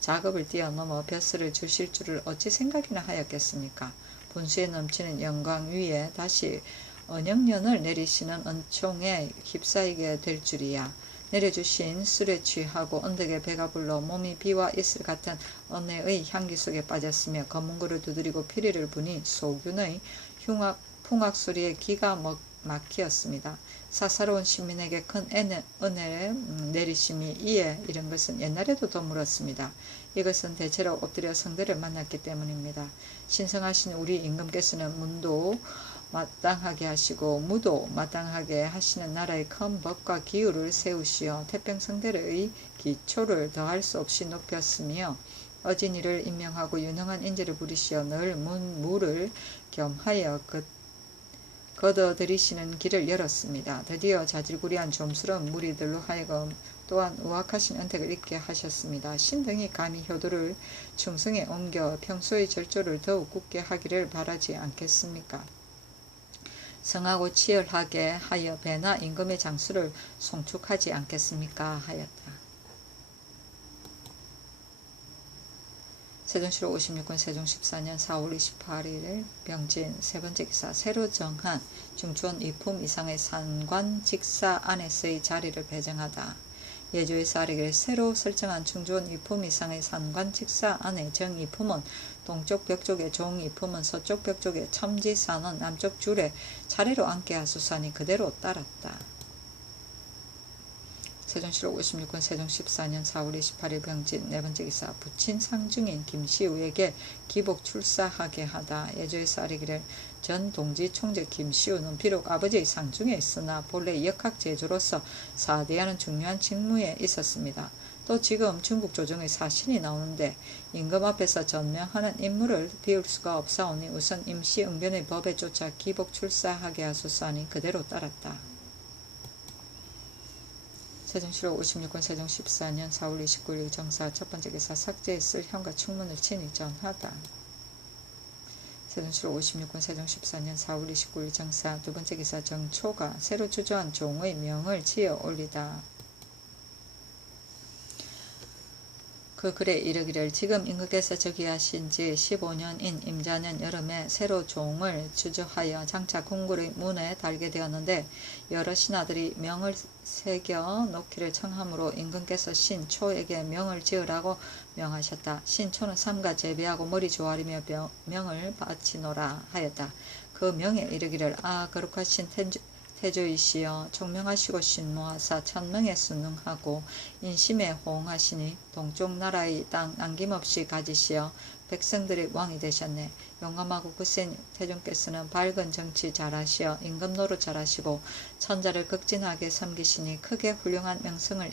작업을 뛰어넘어 벼슬을 주실 줄을 어찌 생각이나 하였겠습니까? 분수에 넘치는 영광 위에 다시 언영년을 내리시는 은총에 휩싸이게 될 줄이야. 내려주신 술에 취하고 언덕에 배가 불러 몸이 비와 이슬 같은 은혜의 향기 속에 빠졌으며 검은고를 두드리고 피리를 부니 소균의 풍악소리에 기가 막히었습니다. 사사로운 시민에게 큰 은혜를 내리심이 이에 이런 것은 옛날에도 드물었습니다. 이것은 대체로 엎드려 성대를 만났기 때문입니다. 신성하신 우리 임금께서는 문도 마땅하게 하시고 무도 마땅하게 하시는 나라의 큰 법과 기율을 세우시어 태평성대의 기초를 더할 수 없이 높였으며 어진이를 임명하고 유능한 인재를 부리시어 늘 무를 겸하여 걷어들이시는 길을 열었습니다. 드디어 자질구레한 좀스러운 무리들로 하여금 또한 우악하신 은택을 잊게 하셨습니다. 신등이 감히 효도를 충성에 옮겨 평소의 절조를 더욱 굳게 하기를 바라지 않겠습니까? 성하고 치열하게 하여 배나 임금의 장수를 송축하지 않겠습니까? 하였다. 세종시로 56권 세종 14년 4월 28일 병진. 세 번째 기사. 새로 정한 중추원 2품 이상의 상관 직사 안에서의 자리를 배정하다. 예조에서 아래길 새로 설정한 중주원 2품 이상의 상관 직사 안에 정 2품은 동쪽 벽 쪽에 종 2품은 서쪽 벽 쪽에 첨지산은 남쪽 줄에 차례로 앉게 하소서니 그대로 따랐다. 세종시로 56권 세종 14년 4월 28일 병진. 네 번째 기사. 부친 상중인 김시우에게 기복 출사하게 하다. 예조에서 아래기를 전 동지 총재 김시우는 비록 아버지의 상중에 있으나 본래 역학 제조로서 사대하는 중요한 직무에 있었습니다. 또 지금 중국 조정의 사신이 나오는데 임금 앞에서 전명하는 임무를 비울 수가 없사오니 우선 임시 응변의 법에 쫓아 기복 출사하게 하소서 하니 그대로 따랐다. 세종시로 56권 세종 14년 4월 29일 정사. 첫 번째 기사. 삭제에 쓸 현과 충문을 친히 전하다. 세종시로 56권 세종 14년 4월 29일 정사. 두 번째 기사. 정초가 새로 주저한 종의 명을 지어 올리다. 그 글에 이르기를 지금 임금께서 즉위하신 지 15년인 임자년 여름에 새로 종을 주저하여 장차 궁궐의 문에 달게 되었는데 여러 신하들이 명을 새겨 놓기를 청하므로 임금께서 신초에게 명을 지으라고 명하셨다. 신초는 삼가 제비하고 머리 조아리며 명을 바치노라 하였다. 그 명에 이르기를 거룩하신 태조이시여 총명하시고 신무하사 천명에 순응하고 인심에 호응하시니 동쪽 나라의 땅 남김없이 가지시어 백성들의 왕이 되셨네. 용감하고 굳센 태종께서는 밝은 정치 잘하시어 임금 노릇 잘하시고 천자를 극진하게 섬기시니 크게 훌륭한 명성을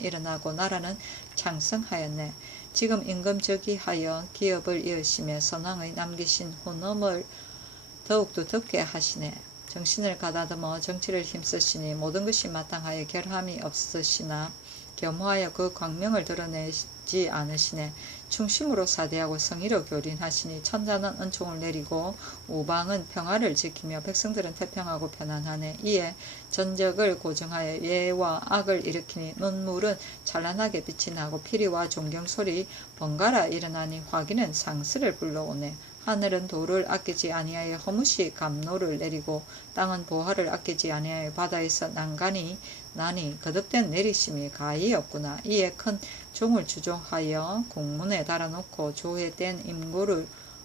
일어나고 나라는 창성하였네. 지금 임금 즉위하여 기업을 이으시며 선왕의 남기신 후놈을 더욱더 덮게 하시네. 정신을 가다듬어 정치를 힘쓰시니 모든 것이 마땅하여 결함이 없으시나 겸허하여 그 광명을 드러내지 않으시네. 충심으로 사대하고 성의로 교린하시니 천자는 은총을 내리고 우방은 평화를 지키며 백성들은 태평하고 편안하네. 이에 전적을 고정하여 예와 악을 일으키니 눈물은 찬란하게 빛이 나고 피리와 존경소리 번갈아 일어나니 화기는 상스를 불러오네. 하늘은 도를 아끼지 아니하여 허무시 감노를 내리고 땅은 보화를 아끼지 아니하여 바다에서 난간이 나니 거듭된 내리심이 가히 없구나. 이에 큰 종을 주종하여 궁문에 달아놓고 조회된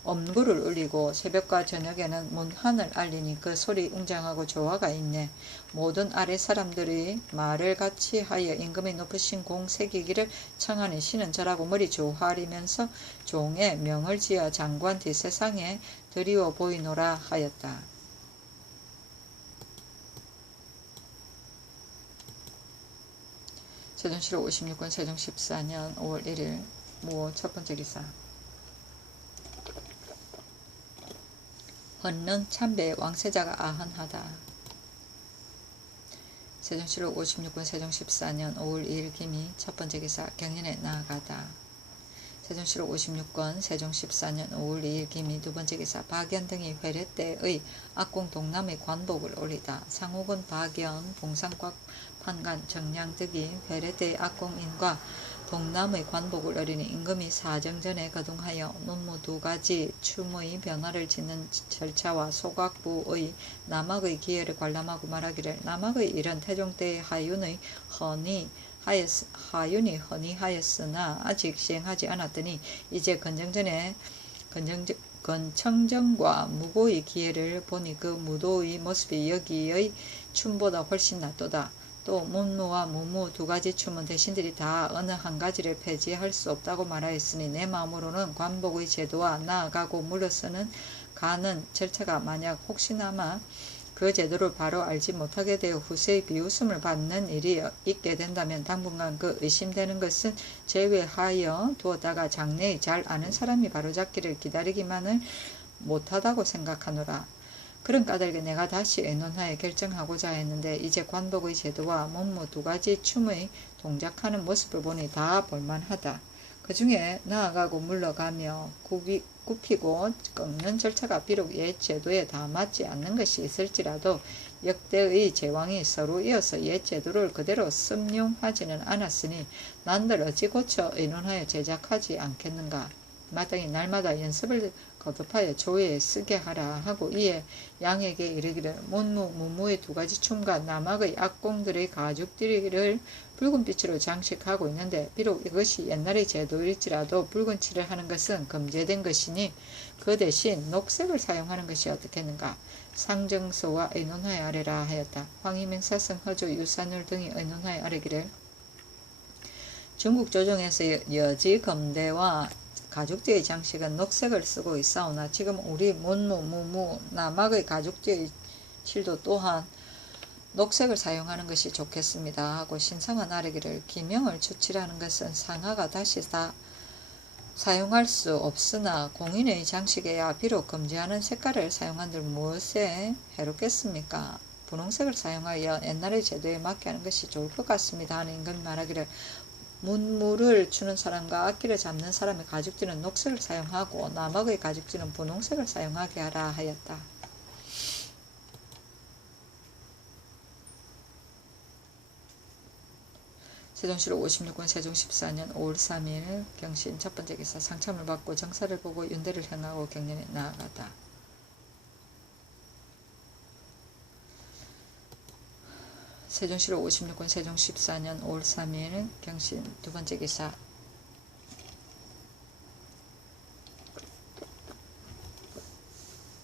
엄구를 울리고 새벽과 저녁에는 문한을 알리니 그 소리 웅장하고 조화가 있네. 모든 아래 사람들이 말을 같이 하여 임금의 높으신 공 새기기를 청하니 신은 절하고 머리 조아리면서 종의 명을 지어 장관 뒷세상에 드리워 보이노라 하였다. 세종시로 56권 세종 14년 5월 1일 무 첫 번째 기사. 헌능 참배 왕세자가 아흔하다. 세종시로 56권 세종 14년 5월 2일 기미 첫 번째 기사. 경연에 나아가다. 세종시로 56권 세종 14년 5월 2일 기미 두 번째 기사. 박연 등이 회례 때의 악공 동남의 관복을 올리다. 상옥은 박연, 봉상곽 판관, 정량 등이 회례 때의 악공인과 동남의 관복을 어리니 임금이 사정전에 거둥하여 눈무 두 가지 춤의 변화를 짓는 절차와 소각부의 남학의 기회를 관람하고 말하기를 남학의 일은 태종 때의 하윤이 헌의하였으나 아직 시행하지 않았더니 이제 건청전과 무고의 기회를 보니 그 무도의 모습이 여기의 춤보다 훨씬 낫도다. 또 문무와 무무 두 가지 춤은 대신들이 다 어느 한 가지를 폐지할 수 없다고 말하였으니 내 마음으로는 관복의 제도와 나아가고 물러서는 가는 절차가 만약 혹시나마 그 제도를 바로 알지 못하게 되어 후세의 비웃음을 받는 일이 있게 된다면 당분간 그 의심되는 것은 제외하여 두었다가 장래에 잘 아는 사람이 바로잡기를 기다리기만을 못하다고 생각하노라. 그런 까닭에 내가 다시 의논하여 결정하고자 했는데 이제 관복의 제도와 문무 두 가지 춤의 동작하는 모습을 보니 다 볼만하다. 그 중에 나아가고 물러가며 굽히고 꺾는 절차가 비록 옛 제도에 다 맞지 않는 것이 있을지라도 역대의 제왕이 서로 이어서 옛 제도를 그대로 습용하지는 않았으니 난들 어찌 고쳐 의논하여 제작하지 않겠는가. 마땅히 날마다 연습을 거듭하여 조회에 쓰게 하라 하고 이에 양에게 이르기를 문무 무무의 두 가지 춤과 남악의 악공들의 가죽띠를 붉은 빛으로 장식하고 있는데 비록 이것이 옛날의 제도일지라도 붉은 칠을 하는 것은 금지된 것이니 그 대신 녹색을 사용하는 것이 어떻겠는가. 상정서와 의논하에 아래라 하였다. 황희명사성 허조 유산율 등이 의논하에 아래기를 중국 조정에서 여지 검대와 가죽띠의 장식은 녹색을 쓰고 있사오나 지금 우리 문무 무무 남악의 가죽띠의 칠도 또한 녹색을 사용하는 것이 좋겠습니다 하고 신상은 아래기를 기명을 추칠하는 것은 상하가 다시 사용할 수 없으나 공인의 장식에야 비록 금지하는 색깔을 사용한들 무엇에 해롭겠습니까? 분홍색을 사용하여 옛날의 제도에 맞게 하는 것이 좋을 것 같습니다 하는 임금이 말하기를 문무를 추는 사람과 악기를 잡는 사람의 가죽띠는 녹색을 사용하고 남악의 가죽띠는 분홍색을 사용하게 하라 하였다. 세종시로 56권 세종 14년 5월 3일 경신 첫번째 기사 상참을 받고 정사를 보고 윤대를 행하고 경련에 나아가다. 세종시로 56권 세종 14년 5월 3일 경신 두번째 기사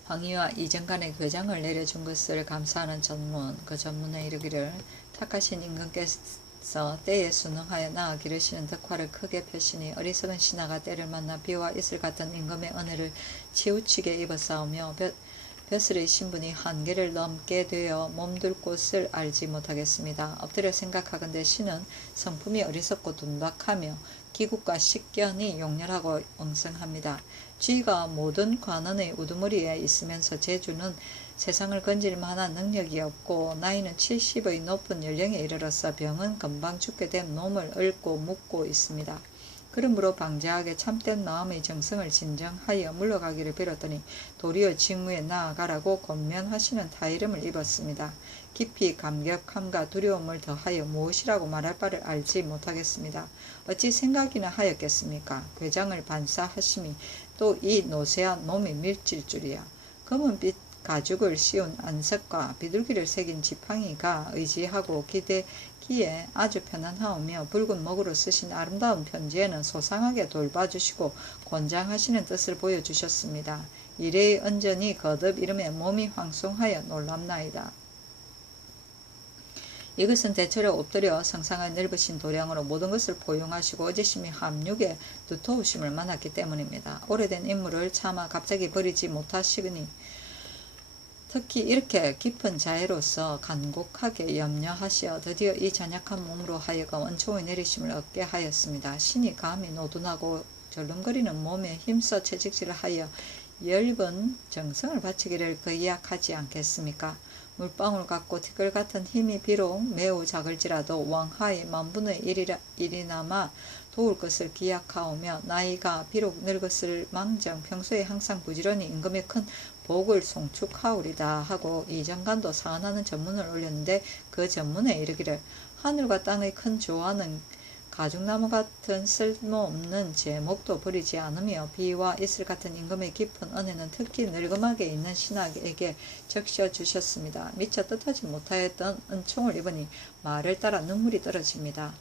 황희와 이정간의 괴장을 내려준 것을 감사하는 전문 그 전문에 이르기를 착하신 임금께서 때에 순응하여 나아 기르시는 덕화를 크게 펴시니 어리석은 신하가 때를 만나 비와 이슬 같은 임금의 은혜를 치우치게 입어싸우며 벼슬의 신분이 한계를 넘게 되어 몸둘 곳을 알지 못하겠습니다. 엎드려 생각하건대 신은 성품이 어리석고 둔박하며 기국과 식견이 용렬하고 엉성합니다. 쥐가 모든 관원의 우두머리에 있으면서 제주는 세상을 건질 만한 능력이 없고 나이는 70의 높은 연령에 이르러서 병은 금방 죽게 된 몸을 앓고 묻고 있습니다. 그러므로 방자하게 참된 마음의 정성을 진정하여 물러가기를 빌었더니 도리어 직무에 나아가라고 권면하시는 타이름을 입었습니다. 깊이 감격함과 두려움을 더하여 무엇이라고 말할 바를 알지 못하겠습니다. 어찌 생각이나 하였겠습니까? 괴장을 반사하심이 또 이 노쇠한 몸이 밀칠 줄이야. 검은빛 가죽을 씌운 안석과 비둘기를 새긴 지팡이가 의지하고 기대기에 아주 편안하오며 붉은 목으로 쓰신 아름다운 편지에는 소상하게 돌봐주시고 권장하시는 뜻을 보여주셨습니다. 이래의 언전이 거듭 이름에 몸이 황송하여 놀랍나이다. 이것은 대체로 엎드려 상상의 넓으신 도량으로 모든 것을 포용하시고 어지심이 함육에 두터우심을 많았기 때문입니다. 오래된 인물을 차마 갑자기 버리지 못하시니 특히 이렇게 깊은 자애로서 간곡하게 염려하시어 드디어 이 잔약한 몸으로 하여금 은총의 내리심을 얻게 하였습니다. 신이 감히 노둔하고 절름거리는 몸에 힘써 채찍질을 하여 엷은 정성을 바치기를 거의약하지 않겠습니까? 물방울 같고 티끌 같은 힘이 비록 매우 작을지라도 왕하의 만분의 1이나마 도울 것을 기약하오며 나이가 비록 늙었을 망정 평소에 항상 부지런히 임금의 큰 복을 송축하오리다 하고 이정간도 사언하는 전문을 올렸는데 그 전문에 이르기를 하늘과 땅의 큰 조화는 가죽나무 같은 쓸모없는 제목도 버리지 않으며 비와 이슬 같은 임금의 깊은 은혜는 특히 늙음하게 있는 신하에게 적셔 주셨습니다. 미처 뜻하지 못하였던 은총을 입으니 말을 따라 눈물이 떨어집니다.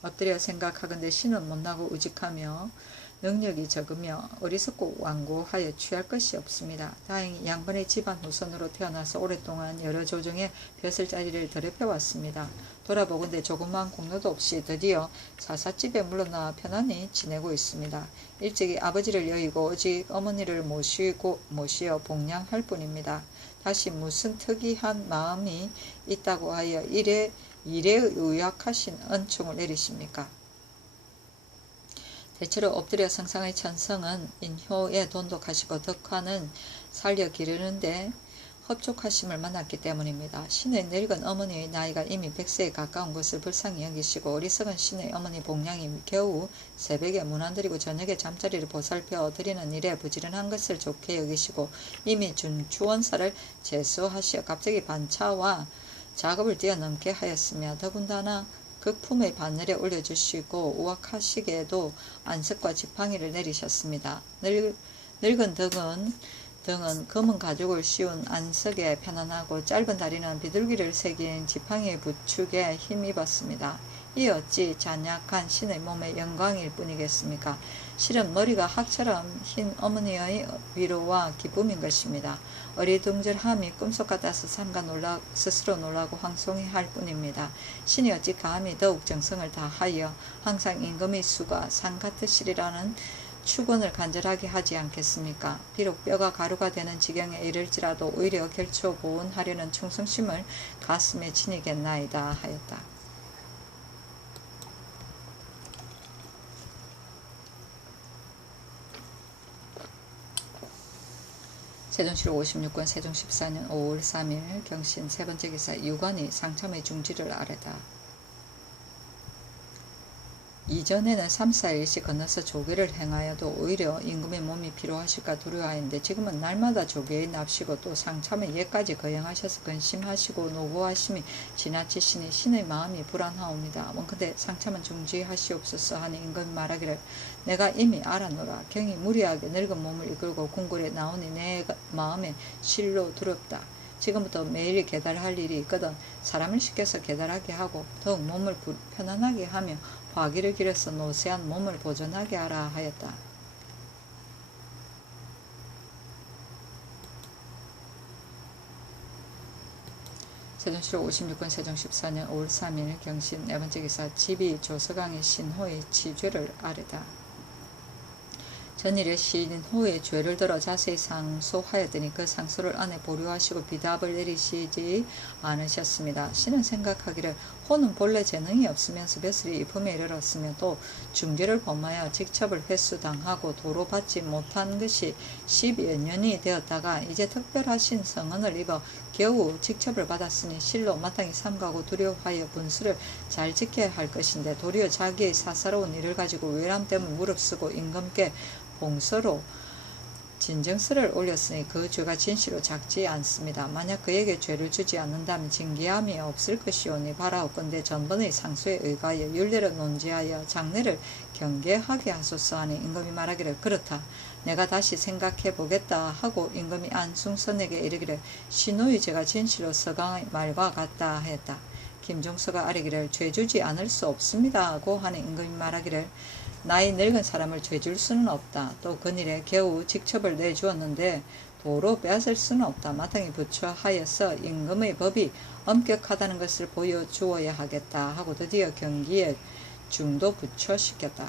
엎드려 생각하건대 신은 못나고 우직하며 능력이 적으며 어리석고 완고하여 취할 것이 없습니다. 다행히 양반의 집안 후손으로 태어나서 오랫동안 여러 조정의 벼슬자리를 더럽혀왔습니다. 돌아보건대 조그마한 공로도 없이 드디어 사삿집에 물러나 편안히 지내고 있습니다. 일찍이 아버지를 여의고 오직 어머니를 모시어 복양할 뿐입니다. 다시 무슨 특이한 마음이 있다고 하여 이래 의약하신 은총을 내리십니까? 대체로 엎드려 상상의 천성은 인효에 돈독하시고 덕화는 살려 기르는데 흡족하심을 만났기 때문입니다. 신의 늙은 어머니의 나이가 이미 100세에 가까운 것을 불쌍히 여기시고 어리석은 신의 어머니 복량이 겨우 새벽에 문안드리고 저녁에 잠자리를 보살펴 드리는 일에 부지런한 것을 좋게 여기시고 이미 준 주원사를 제수하시어 갑자기 반차와 작업을 뛰어넘게 하였으며 더군다나 극품의 바늘에 올려주시고 우악하시게도 안석과 지팡이를 내리셨습니다. 늙은 등은 검은 가죽을 씌운 안석에 편안하고 짧은 다리는 비둘기를 새긴 지팡이의 부축에 힘입었습니다. 이 어찌 잔약한 신의 몸의 영광일 뿐이겠습니까? 실은 머리가 학처럼 흰 어머니의 위로와 기쁨인 것입니다. 어리둥절함이 꿈속 같아서 삼가 스스로 놀라고 황송해할 뿐입니다. 신이 어찌 감히 더욱 정성을 다하여 항상 임금의 수가 산 같으시리라는 축원을 간절하게 하지 않겠습니까? 비록 뼈가 가루가 되는 지경에 이를지라도 오히려 결초 보온하려는 충성심을 가슴에 지니겠나이다 하였다. 세종실록 56권 세종 14년 5월 3일 경신 세번째 기사 유관이 상참의 중지를 아뢰다. 이전에는 3, 4일씩 건너서 조계를 행하여도 오히려 임금의 몸이 피로하실까 두려워하였는데 지금은 날마다 조계에 납시고 또 상참의 예까지 거행하셔서 근심하시고 노고하심이 지나치시니 신의 마음이 불안하옵니다. 원컨대 상참은 중지하시옵소서 하니 임금이 말하기를 내가 이미 알아노라. 경이 무리하게 늙은 몸을 이끌고 궁궐에 나오니 내 마음에 실로 두렵다. 지금부터 매일 계달할 일이 있거든 사람을 시켜서 계달하게 하고 더욱 몸을 편안하게 하며 화기를 길어서 노쇠한 몸을 보존하게 하라 하였다. 세종실록 56권 세종 14년 5월 3일 경신 네번째 기사 집이 조서강의 신호의 치죄를 아뢰다. 전일에 신호의 죄를 들어 자세히 상소하였더니 그 상소를 안에 보류하시고 비답을 내리시지 않으셨습니다. 신은 생각하기를 호는 본래 재능이 없으면서 벼슬이 이품에 이르렀으며 또 중죄를 범하여 직첩을 회수당하고 도로 받지 못한 것이 12여 년이 되었다가 이제 특별하신 성언을 입어 겨우 직첩을 받았으니 실로 마땅히 삼가고 두려워하여 분수를 잘 지켜야 할 것인데 도리어 자기의 사사로운 일을 가지고 외람 때문에 무릅쓰고 임금께 봉서로 진정서를 올렸으니 그 죄가 진실로 작지 않습니다. 만약 그에게 죄를 주지 않는다면 징계함이 없을 것이오니 바라옵건대 전번의 상소에 의하여 율례를 논지하여 장례를 경계하게 하소서 하니 임금이 말하기를 그렇다. 내가 다시 생각해 보겠다 하고 임금이 안중선에게 이르기를 신호의 죄가 진실로 서강의 말과 같다 하였다. 김종서가 아뢰기를 죄 주지 않을 수 없습니다 하고 하니 임금이 말하기를 나이 늙은 사람을 죄줄 수는 없다. 또 그일에 겨우 직첩을 내주었는데 도로 빼앗을 수는 없다. 마땅히 부처하여서 임금의 법이 엄격하다는 것을 보여주어야 하겠다 하고 드디어 경기에 중도 부처시켰다.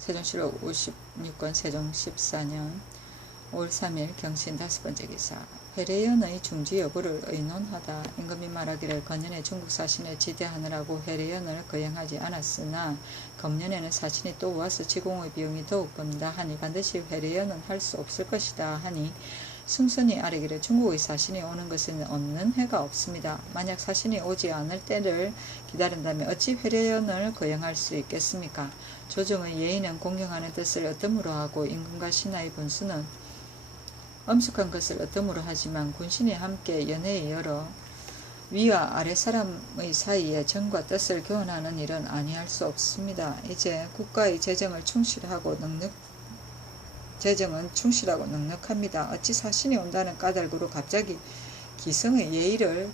세종실록 56권 세종 14년 5월 3일 경신 5번째 기사 회례연의 중지 여부를 의논하다. 임금이 말하기를 건년에 중국 사신을 지대하느라고 회례연을 거행하지 않았으나 금년에는 사신이 또 와서 지공의 비용이 더욱 든다 하니 반드시 회례연은 할 수 없을 것이다 하니 승선이 아뢰기를 중국의 사신이 오는 것은 없는 해가 없습니다. 만약 사신이 오지 않을 때를 기다린다면 어찌 회례연을 거행할 수 있겠습니까? 조정의 예의는 공경하는 뜻을 어뜸으로 하고 임금과 신하의 분수는 엄숙한 것을 어뜸으로 하지만 군신이 함께 연회에 열어 위와 아래 사람의 사이에 정과 뜻을 교환하는 일은 아니할 수 없습니다. 이제 국가의 재정은 충실하고 넉넉합니다. 어찌 사신이 온다는 까닭으로 갑자기 기성의 예의를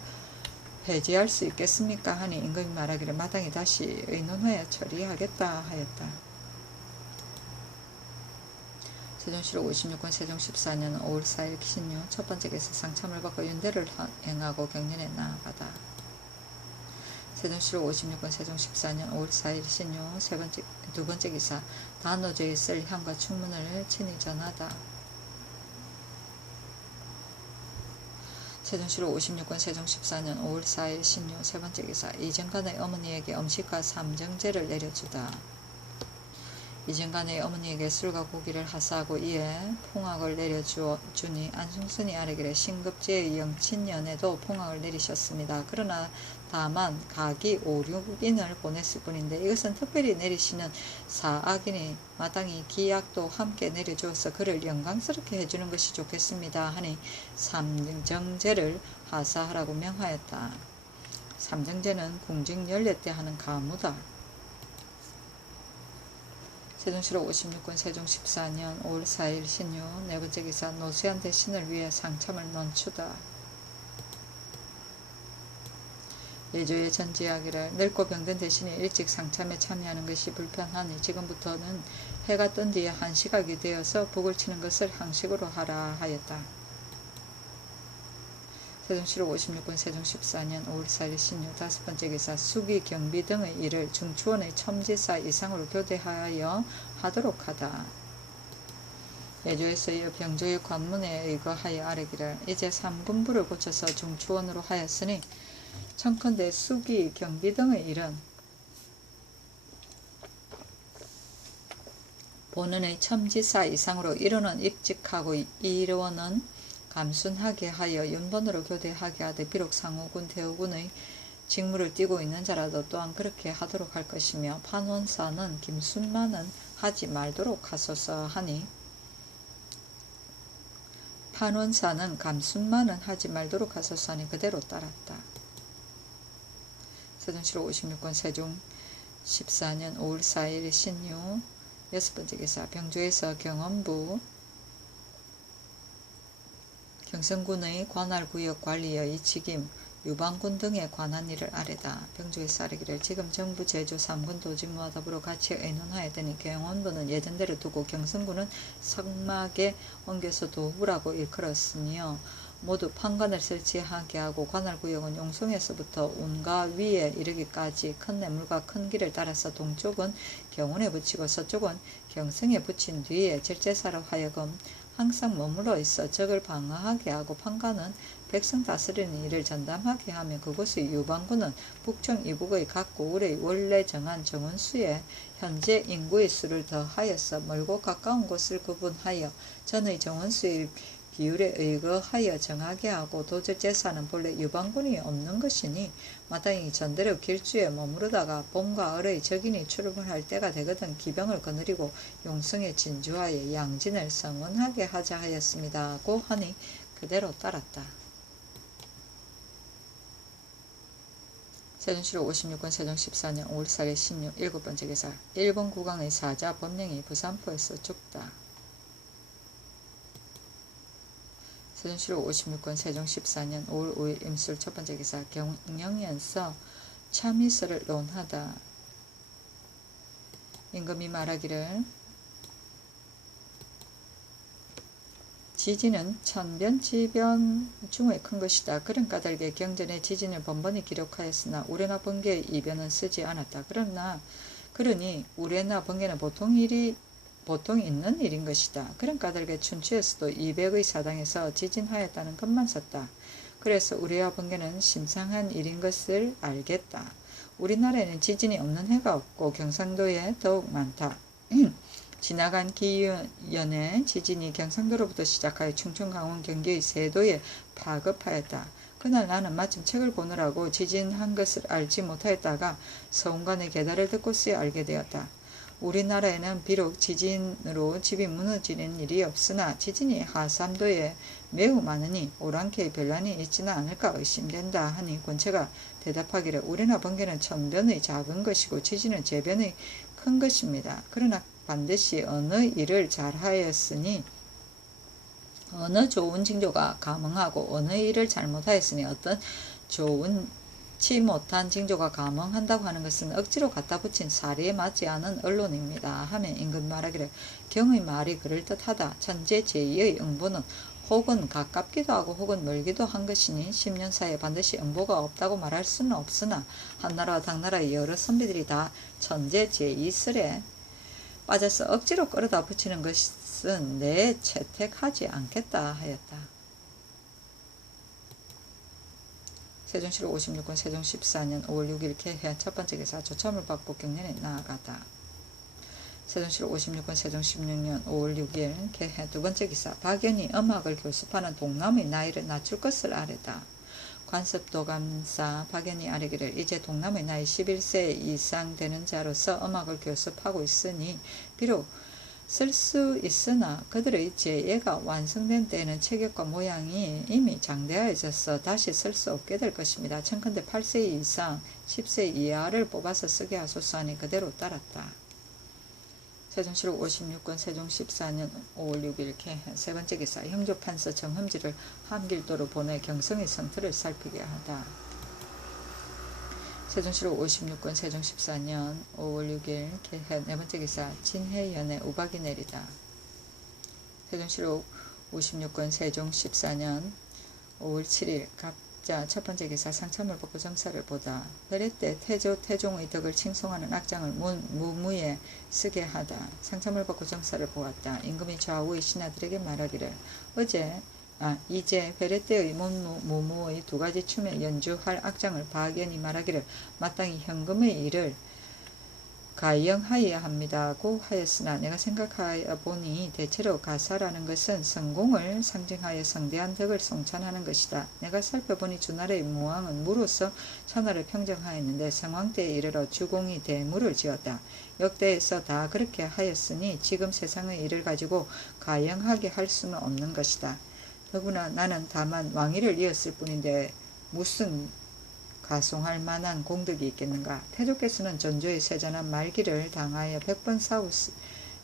해제할 수 있겠습니까? 하니 임금이 말하기를 마땅히 다시 의논하여 처리하겠다 하였다. 세종실록 56권 세종 14년 5월 4일 신유 첫 번째 기사 상참을 받고 윤대를 행하고 경연에 나아가다. 세종실록 56권 세종 14년 5월 4일 신유 두 번째 기사 단오제에 쓸 향과 충문을 친히 전하다. 세종실록 56권 세종 14년 5월 4일 신유 세 번째 기사 이정간의 어머니에게 음식과 삼정제를 내려주다. 이정간의 어머니에게 술과 고기를 하사하고 이에 풍악을 내려주니 안중선이 아뢰기를 신급제의 영친년에도 풍악을 내리셨습니다. 그러나 다만 각이 5, 6인을 보냈을 뿐인데 이것은 특별히 내리시는 사악이니 마땅히 기약도 함께 내려주어서 그를 영광스럽게 해주는 것이 좋겠습니다 하니 삼정제를 하사하라고 명하였다. 삼정제는 궁직 연례 때 하는 가무다. 세종시로 56권 세종 14년 5월 4일 신유 네 번째 기사 노수현 대신을 위해 상참을 논추다. 예조에 전지하기를 늙고 병든 대신에 일찍 상참에 참여하는 것이 불편하니 지금부터는 해가 뜬 뒤에 한시각이 되어서 북을 치는 것을 항식으로 하라 하였다. 세종시로 56권 세종 14년 5월 4일 신유 다섯 번째 기사 수기, 경비 등의 일을 중추원의 첨지사 이상으로 교대하여 하도록 하다. 예조에서 이어 병조의 관문에 의거하여 아뢰기를 이제 3군부를 고쳐서 중추원으로 하였으니 청컨대 수기, 경비 등의 일은 본원의 첨지사 이상으로 1호는 입직하고 2호는 감순하게 하여 윤번으로 교대하게 하되 비록 상호군, 대호군의 직무를 띠고 있는 자라도 또한 그렇게 하도록 할 것이며 판원사는 김순만은 하지 말도록 하소서 하니 판원사는 감순만은 하지 말도록 하소서 하니 그대로 따랐다. 세종시로 56권 세종 14년 5월 4일 신유 여섯 번째 기사 병조에서 경원부 경성군의 관할구역 관리의 직임, 유방군 등에 관한 일을 아뢰다. 병조에서 아뢰기를 지금 정부 제주 3군 도직무와 더불어 같이 의논하여 되니 경원부는 예전대로 두고 경성군은 성막에 옮겨서 도후라고 일컬었으며 모두 판관을 설치하게 하고 관할구역은 용송에서부터 운가 위에 이르기까지 큰 내물과 큰 길을 따라서 동쪽은 경운에 붙이고 서쪽은 경성에 붙인 뒤에 절제사로 하여금 항상 머물러 있어 적을 방어하게 하고 판관은 백성 다스리는 일을 전담하게 하며 그곳의 유방군은 북청 이북의 각 고을의 원래 정한 정원수에 현재 인구의 수를 더하여서 멀고 가까운 곳을 구분하여 전의 정원수의 비율에 의거하여 정하게 하고 도절제사는 본래 유방군이 없는 것이니 마땅히 전대로 길주에 머무르다가 봄과 을의 적인이 출근할 때가 되거든 기병을 거느리고 용성에 진주하여 양진을 성원하게 하자 하였습니다고 하니 그대로 따랐다. 세종시로 56권 세종 14년 5월 4일 16 일곱 번째 기사 일본 국왕의 사자 법령이 부산포에서 죽다. 세종시로 56권 세종 14년 5월 5일 임술 첫 번째 기사 경영연서 참의서를 논하다. 임금이 말하기를 지진은 천변지변 중에 큰 것이다. 그런 까닭에 경전에 지진을 번번이 기록하였으나 우레나 번개의 이변은 쓰지 않았다. 그러니 우레나 번개는 보통 있는 일인 것이다. 그런 까닭에 춘추에서도 200의 사당에서 지진하였다는 것만 썼다. 그래서 우레와 번개는 심상한 일인 것을 알겠다. 우리나라에는 지진이 없는 해가 없고 경상도에 더욱 많다. 지나간 기연에 지진이 경상도로부터 시작하여 충청, 강원, 경기의 세도에 파급하였다. 그날 나는 마침 책을 보느라고 지진한 것을 알지 못하였다가 서운관의 계달을 듣고서야 알게 되었다. 우리나라에는 비록 지진으로 집이 무너지는 일이 없으나 지진이 하삼도에 매우 많으니 오랑캐의 변란이 있지는 않을까 의심된다 하니 권체가 대답하기를 우레나 번개는 천변의 작은 것이고 지진은 제변의 큰 것입니다. 그러나 반드시 어느 일을 잘하였으니 어느 좋은 징조가 감흥하고 어느 일을 잘못하였으니 어떤 좋은치 못한 징조가 감흥한다고 하는 것은 억지로 갖다 붙인 사리에 맞지 않은 언론입니다. 하면 임금 말하기를 경의 말이 그럴듯하다. 천재 제2의 응보는 혹은 가깝기도 하고 혹은 멀기도 한 것이니 10년 사이에 반드시 응보가 없다고 말할 수는 없으나 한나라와 당나라의 여러 선비들이 다 천재 제2설에 빠져서 억지로 끌어다 붙이는 것은 내 채택하지 않겠다 하였다. 세종시로 56권 세종 14년 5월 6일 개해 첫 번째 기사 조참을 받고 경련에 나아가다. 세종시로 56권 세종 16년 5월 6일 개해 두 번째 기사 박연이 음악을 교습하는 동남의 나이를 낮출 것을 아뢰다. 관습도감사 박연이 아뢰기를 이제 동남의 나이 11세 이상 되는 자로서 음악을 교습하고 있으니 비록 쓸 수 있으나 그들의 제예가 완성된 때에는 체격과 모양이 이미 장대하여져서 다시 쓸 수 없게 될 것입니다. 청컨대 8세 이상 10세 이하를 뽑아서 쓰게 하소서 하니 그대로 따랐다. 세종실록 56권 세종 14년 5월 6일 개헌. 세 번째 기사. 형조판서 정흠지를 함길도로 보내 경성의 성틀을 살피게 하다. 세종실록 56권 세종 14년 5월 6일 개헌. 네 번째 기사. 진해연에 우박이 내리다. 세종실록 56권 세종 14년 5월 7일 갑자 첫 번째 기사. 상참을 벗고 정사를 보다. 베레때 태종의 덕을 칭송하는 악장을 무무에 쓰게 하다. 상참을 벗고 정사를 보았다. 임금이 좌우의 신하들에게 말하기를 이제 베레때의 무무의 두 가지 춤에 연주할 악장을 박연히 말하기를 마땅히 현금의 일을 가영하여야 합니다고 하였으나 내가 생각하여 보니 대체로 가사라는 것은 성공을 상징하여 성대한 덕을 송찬하는 것이다. 내가 살펴보니 주나라의 무왕은 무로서 천하를 평정하였는데 성왕 때에 이르러 주공이 대무를 지었다. 역대에서 다 그렇게 하였으니 지금 세상의 일을 가지고 가영하게 할 수는 없는 것이다. 더구나 나는 다만 왕위를 이었을 뿐인데 무슨 가송할 만한 공덕이 있겠는가. 태조께서는 전조의 세자난 말기를 당하여 100번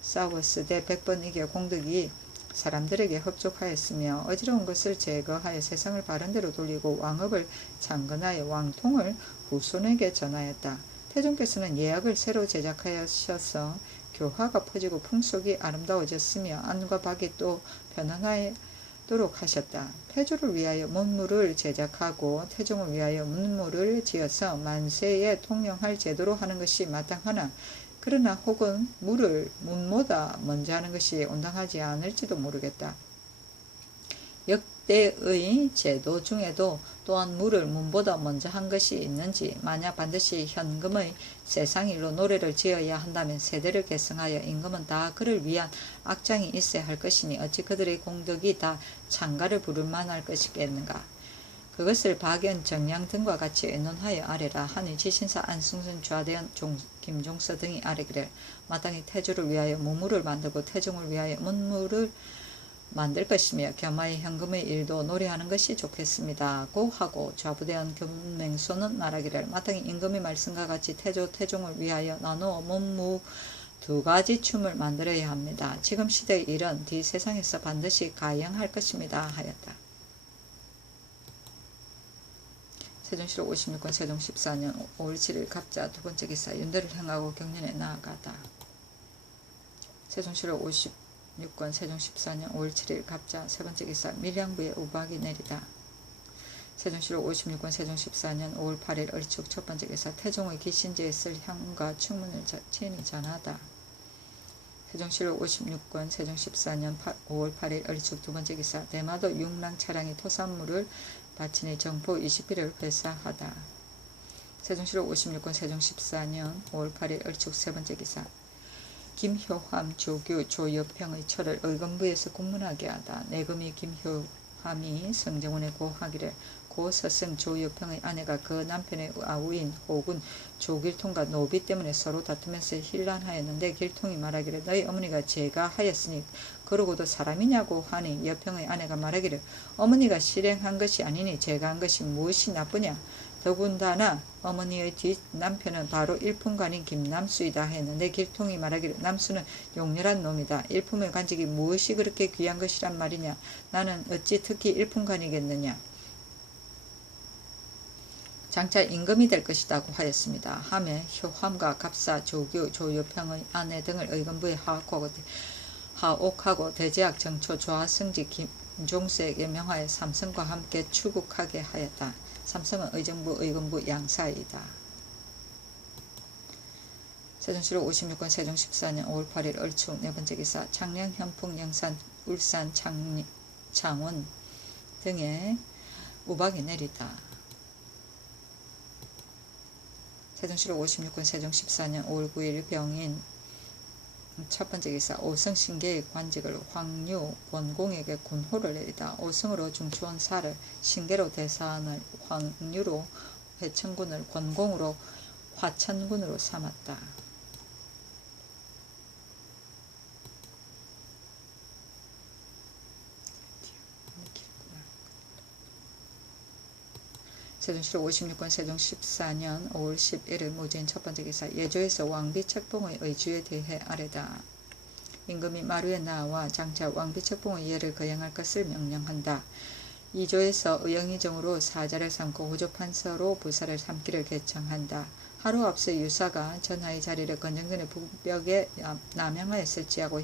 싸웠으되 100번 이겨 공덕이 사람들에게 흡족하였으며 어지러운 것을 제거하여 세상을 바른대로 돌리고 왕업을 창건하여 왕통을 후손에게 전하였다. 태종께서는 예약을 새로 제작하셔서 교화가 퍼지고 풍속이 아름다워졌으며 안과 박이 또 편안하도록 하셨다. 태조를 위하여 문물을 제작하고 태종을 위하여 문물을 지어서 만세에 통용할 제도로 하는 것이 마땅하나 그러나 혹은 물을 문보다 먼저 하는 것이 온당하지 않을지도 모르겠다. 역대의 제도 중에도 또한 물을 문보다 먼저 한 것이 있는지 만약 반드시 현금의 세상일로 노래를 지어야 한다면 세대를 계승하여 임금은 다 그를 위한 악장이 있어야 할 것이니 어찌 그들의 공덕이 다 창가를 부를 만할 것이겠는가. 그것을 박연, 정량 등과 같이 의논하여 아래라 하니 지신사 안승순, 좌대현, 김종서 등이 아래기를 마땅히 태조를 위하여 무물을 만들고 태종을 위하여 문물을 만들 것이며 겸하여 현금의 일도 노래하는 것이 좋겠습니다고 하고 좌부대원 금맹소는 말하기를 마땅히 임금의 말씀과 같이 태종을 위하여 나누어 문무 두 가지 춤을 만들어야 합니다. 지금 시대의 일은 뒤 세상에서 반드시 가영할 것입니다 하였다. 세종실록 56권 세종 14년 5월 7일 갑자 두 번째 기사. 윤대를 행하고 경련에 나아가다. 세종실록 56권 세종 14년 5월 7일 갑자 세 번째 기사. 밀양부에 우박이 내리다. 세종실록 56권 세종 14년 5월 8일 얼축 첫 번째 기사. 태종의 기신제에 쓸 향과 충문을 친히 전하다. 세종실록 56권 세종 14년 5월 8일 얼축 두 번째 기사. 대마도 육랑 차량이 토산물을 바치니 정포 20필을 회사하다. 세종실록 56권 세종 14년 5월 8일 얼축 세 번째 기사. 김효함, 조규, 조여평의 철을 의금부에서 공문하게 하다. 내금이 김효함이 성정원에 고하기를 고 서승 조여평의 아내가 그 남편의 아우인 호군 조길통과 노비 때문에 서로 다투면서 hir난하였는데 길통이 말하기를 너희 어머니가 제가 하였으니 그러고도 사람이냐고 하니 여평의 아내가 말하기를 어머니가 실행한 것이 아니니 제가 한 것이 무엇이 나쁘냐. 더군다나 어머니의 뒷 남편은 바로 일품관인 김남수이다 했는데 길통이 말하기를 남수는 용렬한 놈이다. 일품의 간직이 무엇이 그렇게 귀한 것이란 말이냐. 나는 어찌 특히 일품관이겠느냐. 장차 임금이 될 것이다고 하였습니다. 하매 효함과 갑사, 조규, 조여평의 아내 등을 의금부에 하옥하고 대제학 정초 조하승지 김종수에게 명하여 삼성과 함께 추국하게 하였다. 삼성은 의정부, 의금부 양사이다. 세종실록 56권 세종 14년 5월 8일 얼축 네 번째 기사. 창녕, 현풍, 영산, 울산, 창원 등에 우박이 내리다. 세종실록 56권 세종 14년 5월 9일 병인 첫 번째 기사. 오성 신계의 관직을 황유 원공에게 군호를 내리다. 오성으로 중추원 사를, 신계로 대사안을, 황유로 회천군을, 권공으로 화천군으로 삼았다. 세종시로 56권 세종 14년 5월 11일 무죄인 첫 번째 기사. 예조에서 왕비 책봉의 의주에 대해 아래다. 임금이 마루에 나와 장차 왕비 책봉의 예를 거행할 것을 명령한다. 2조에서 의영의정으로 사자를 삼고 호조판서로 부사를 삼기를 개청한다. 하루 앞서 유사가 전하의 자리를 건정전의 부벽에 남양하였을지하고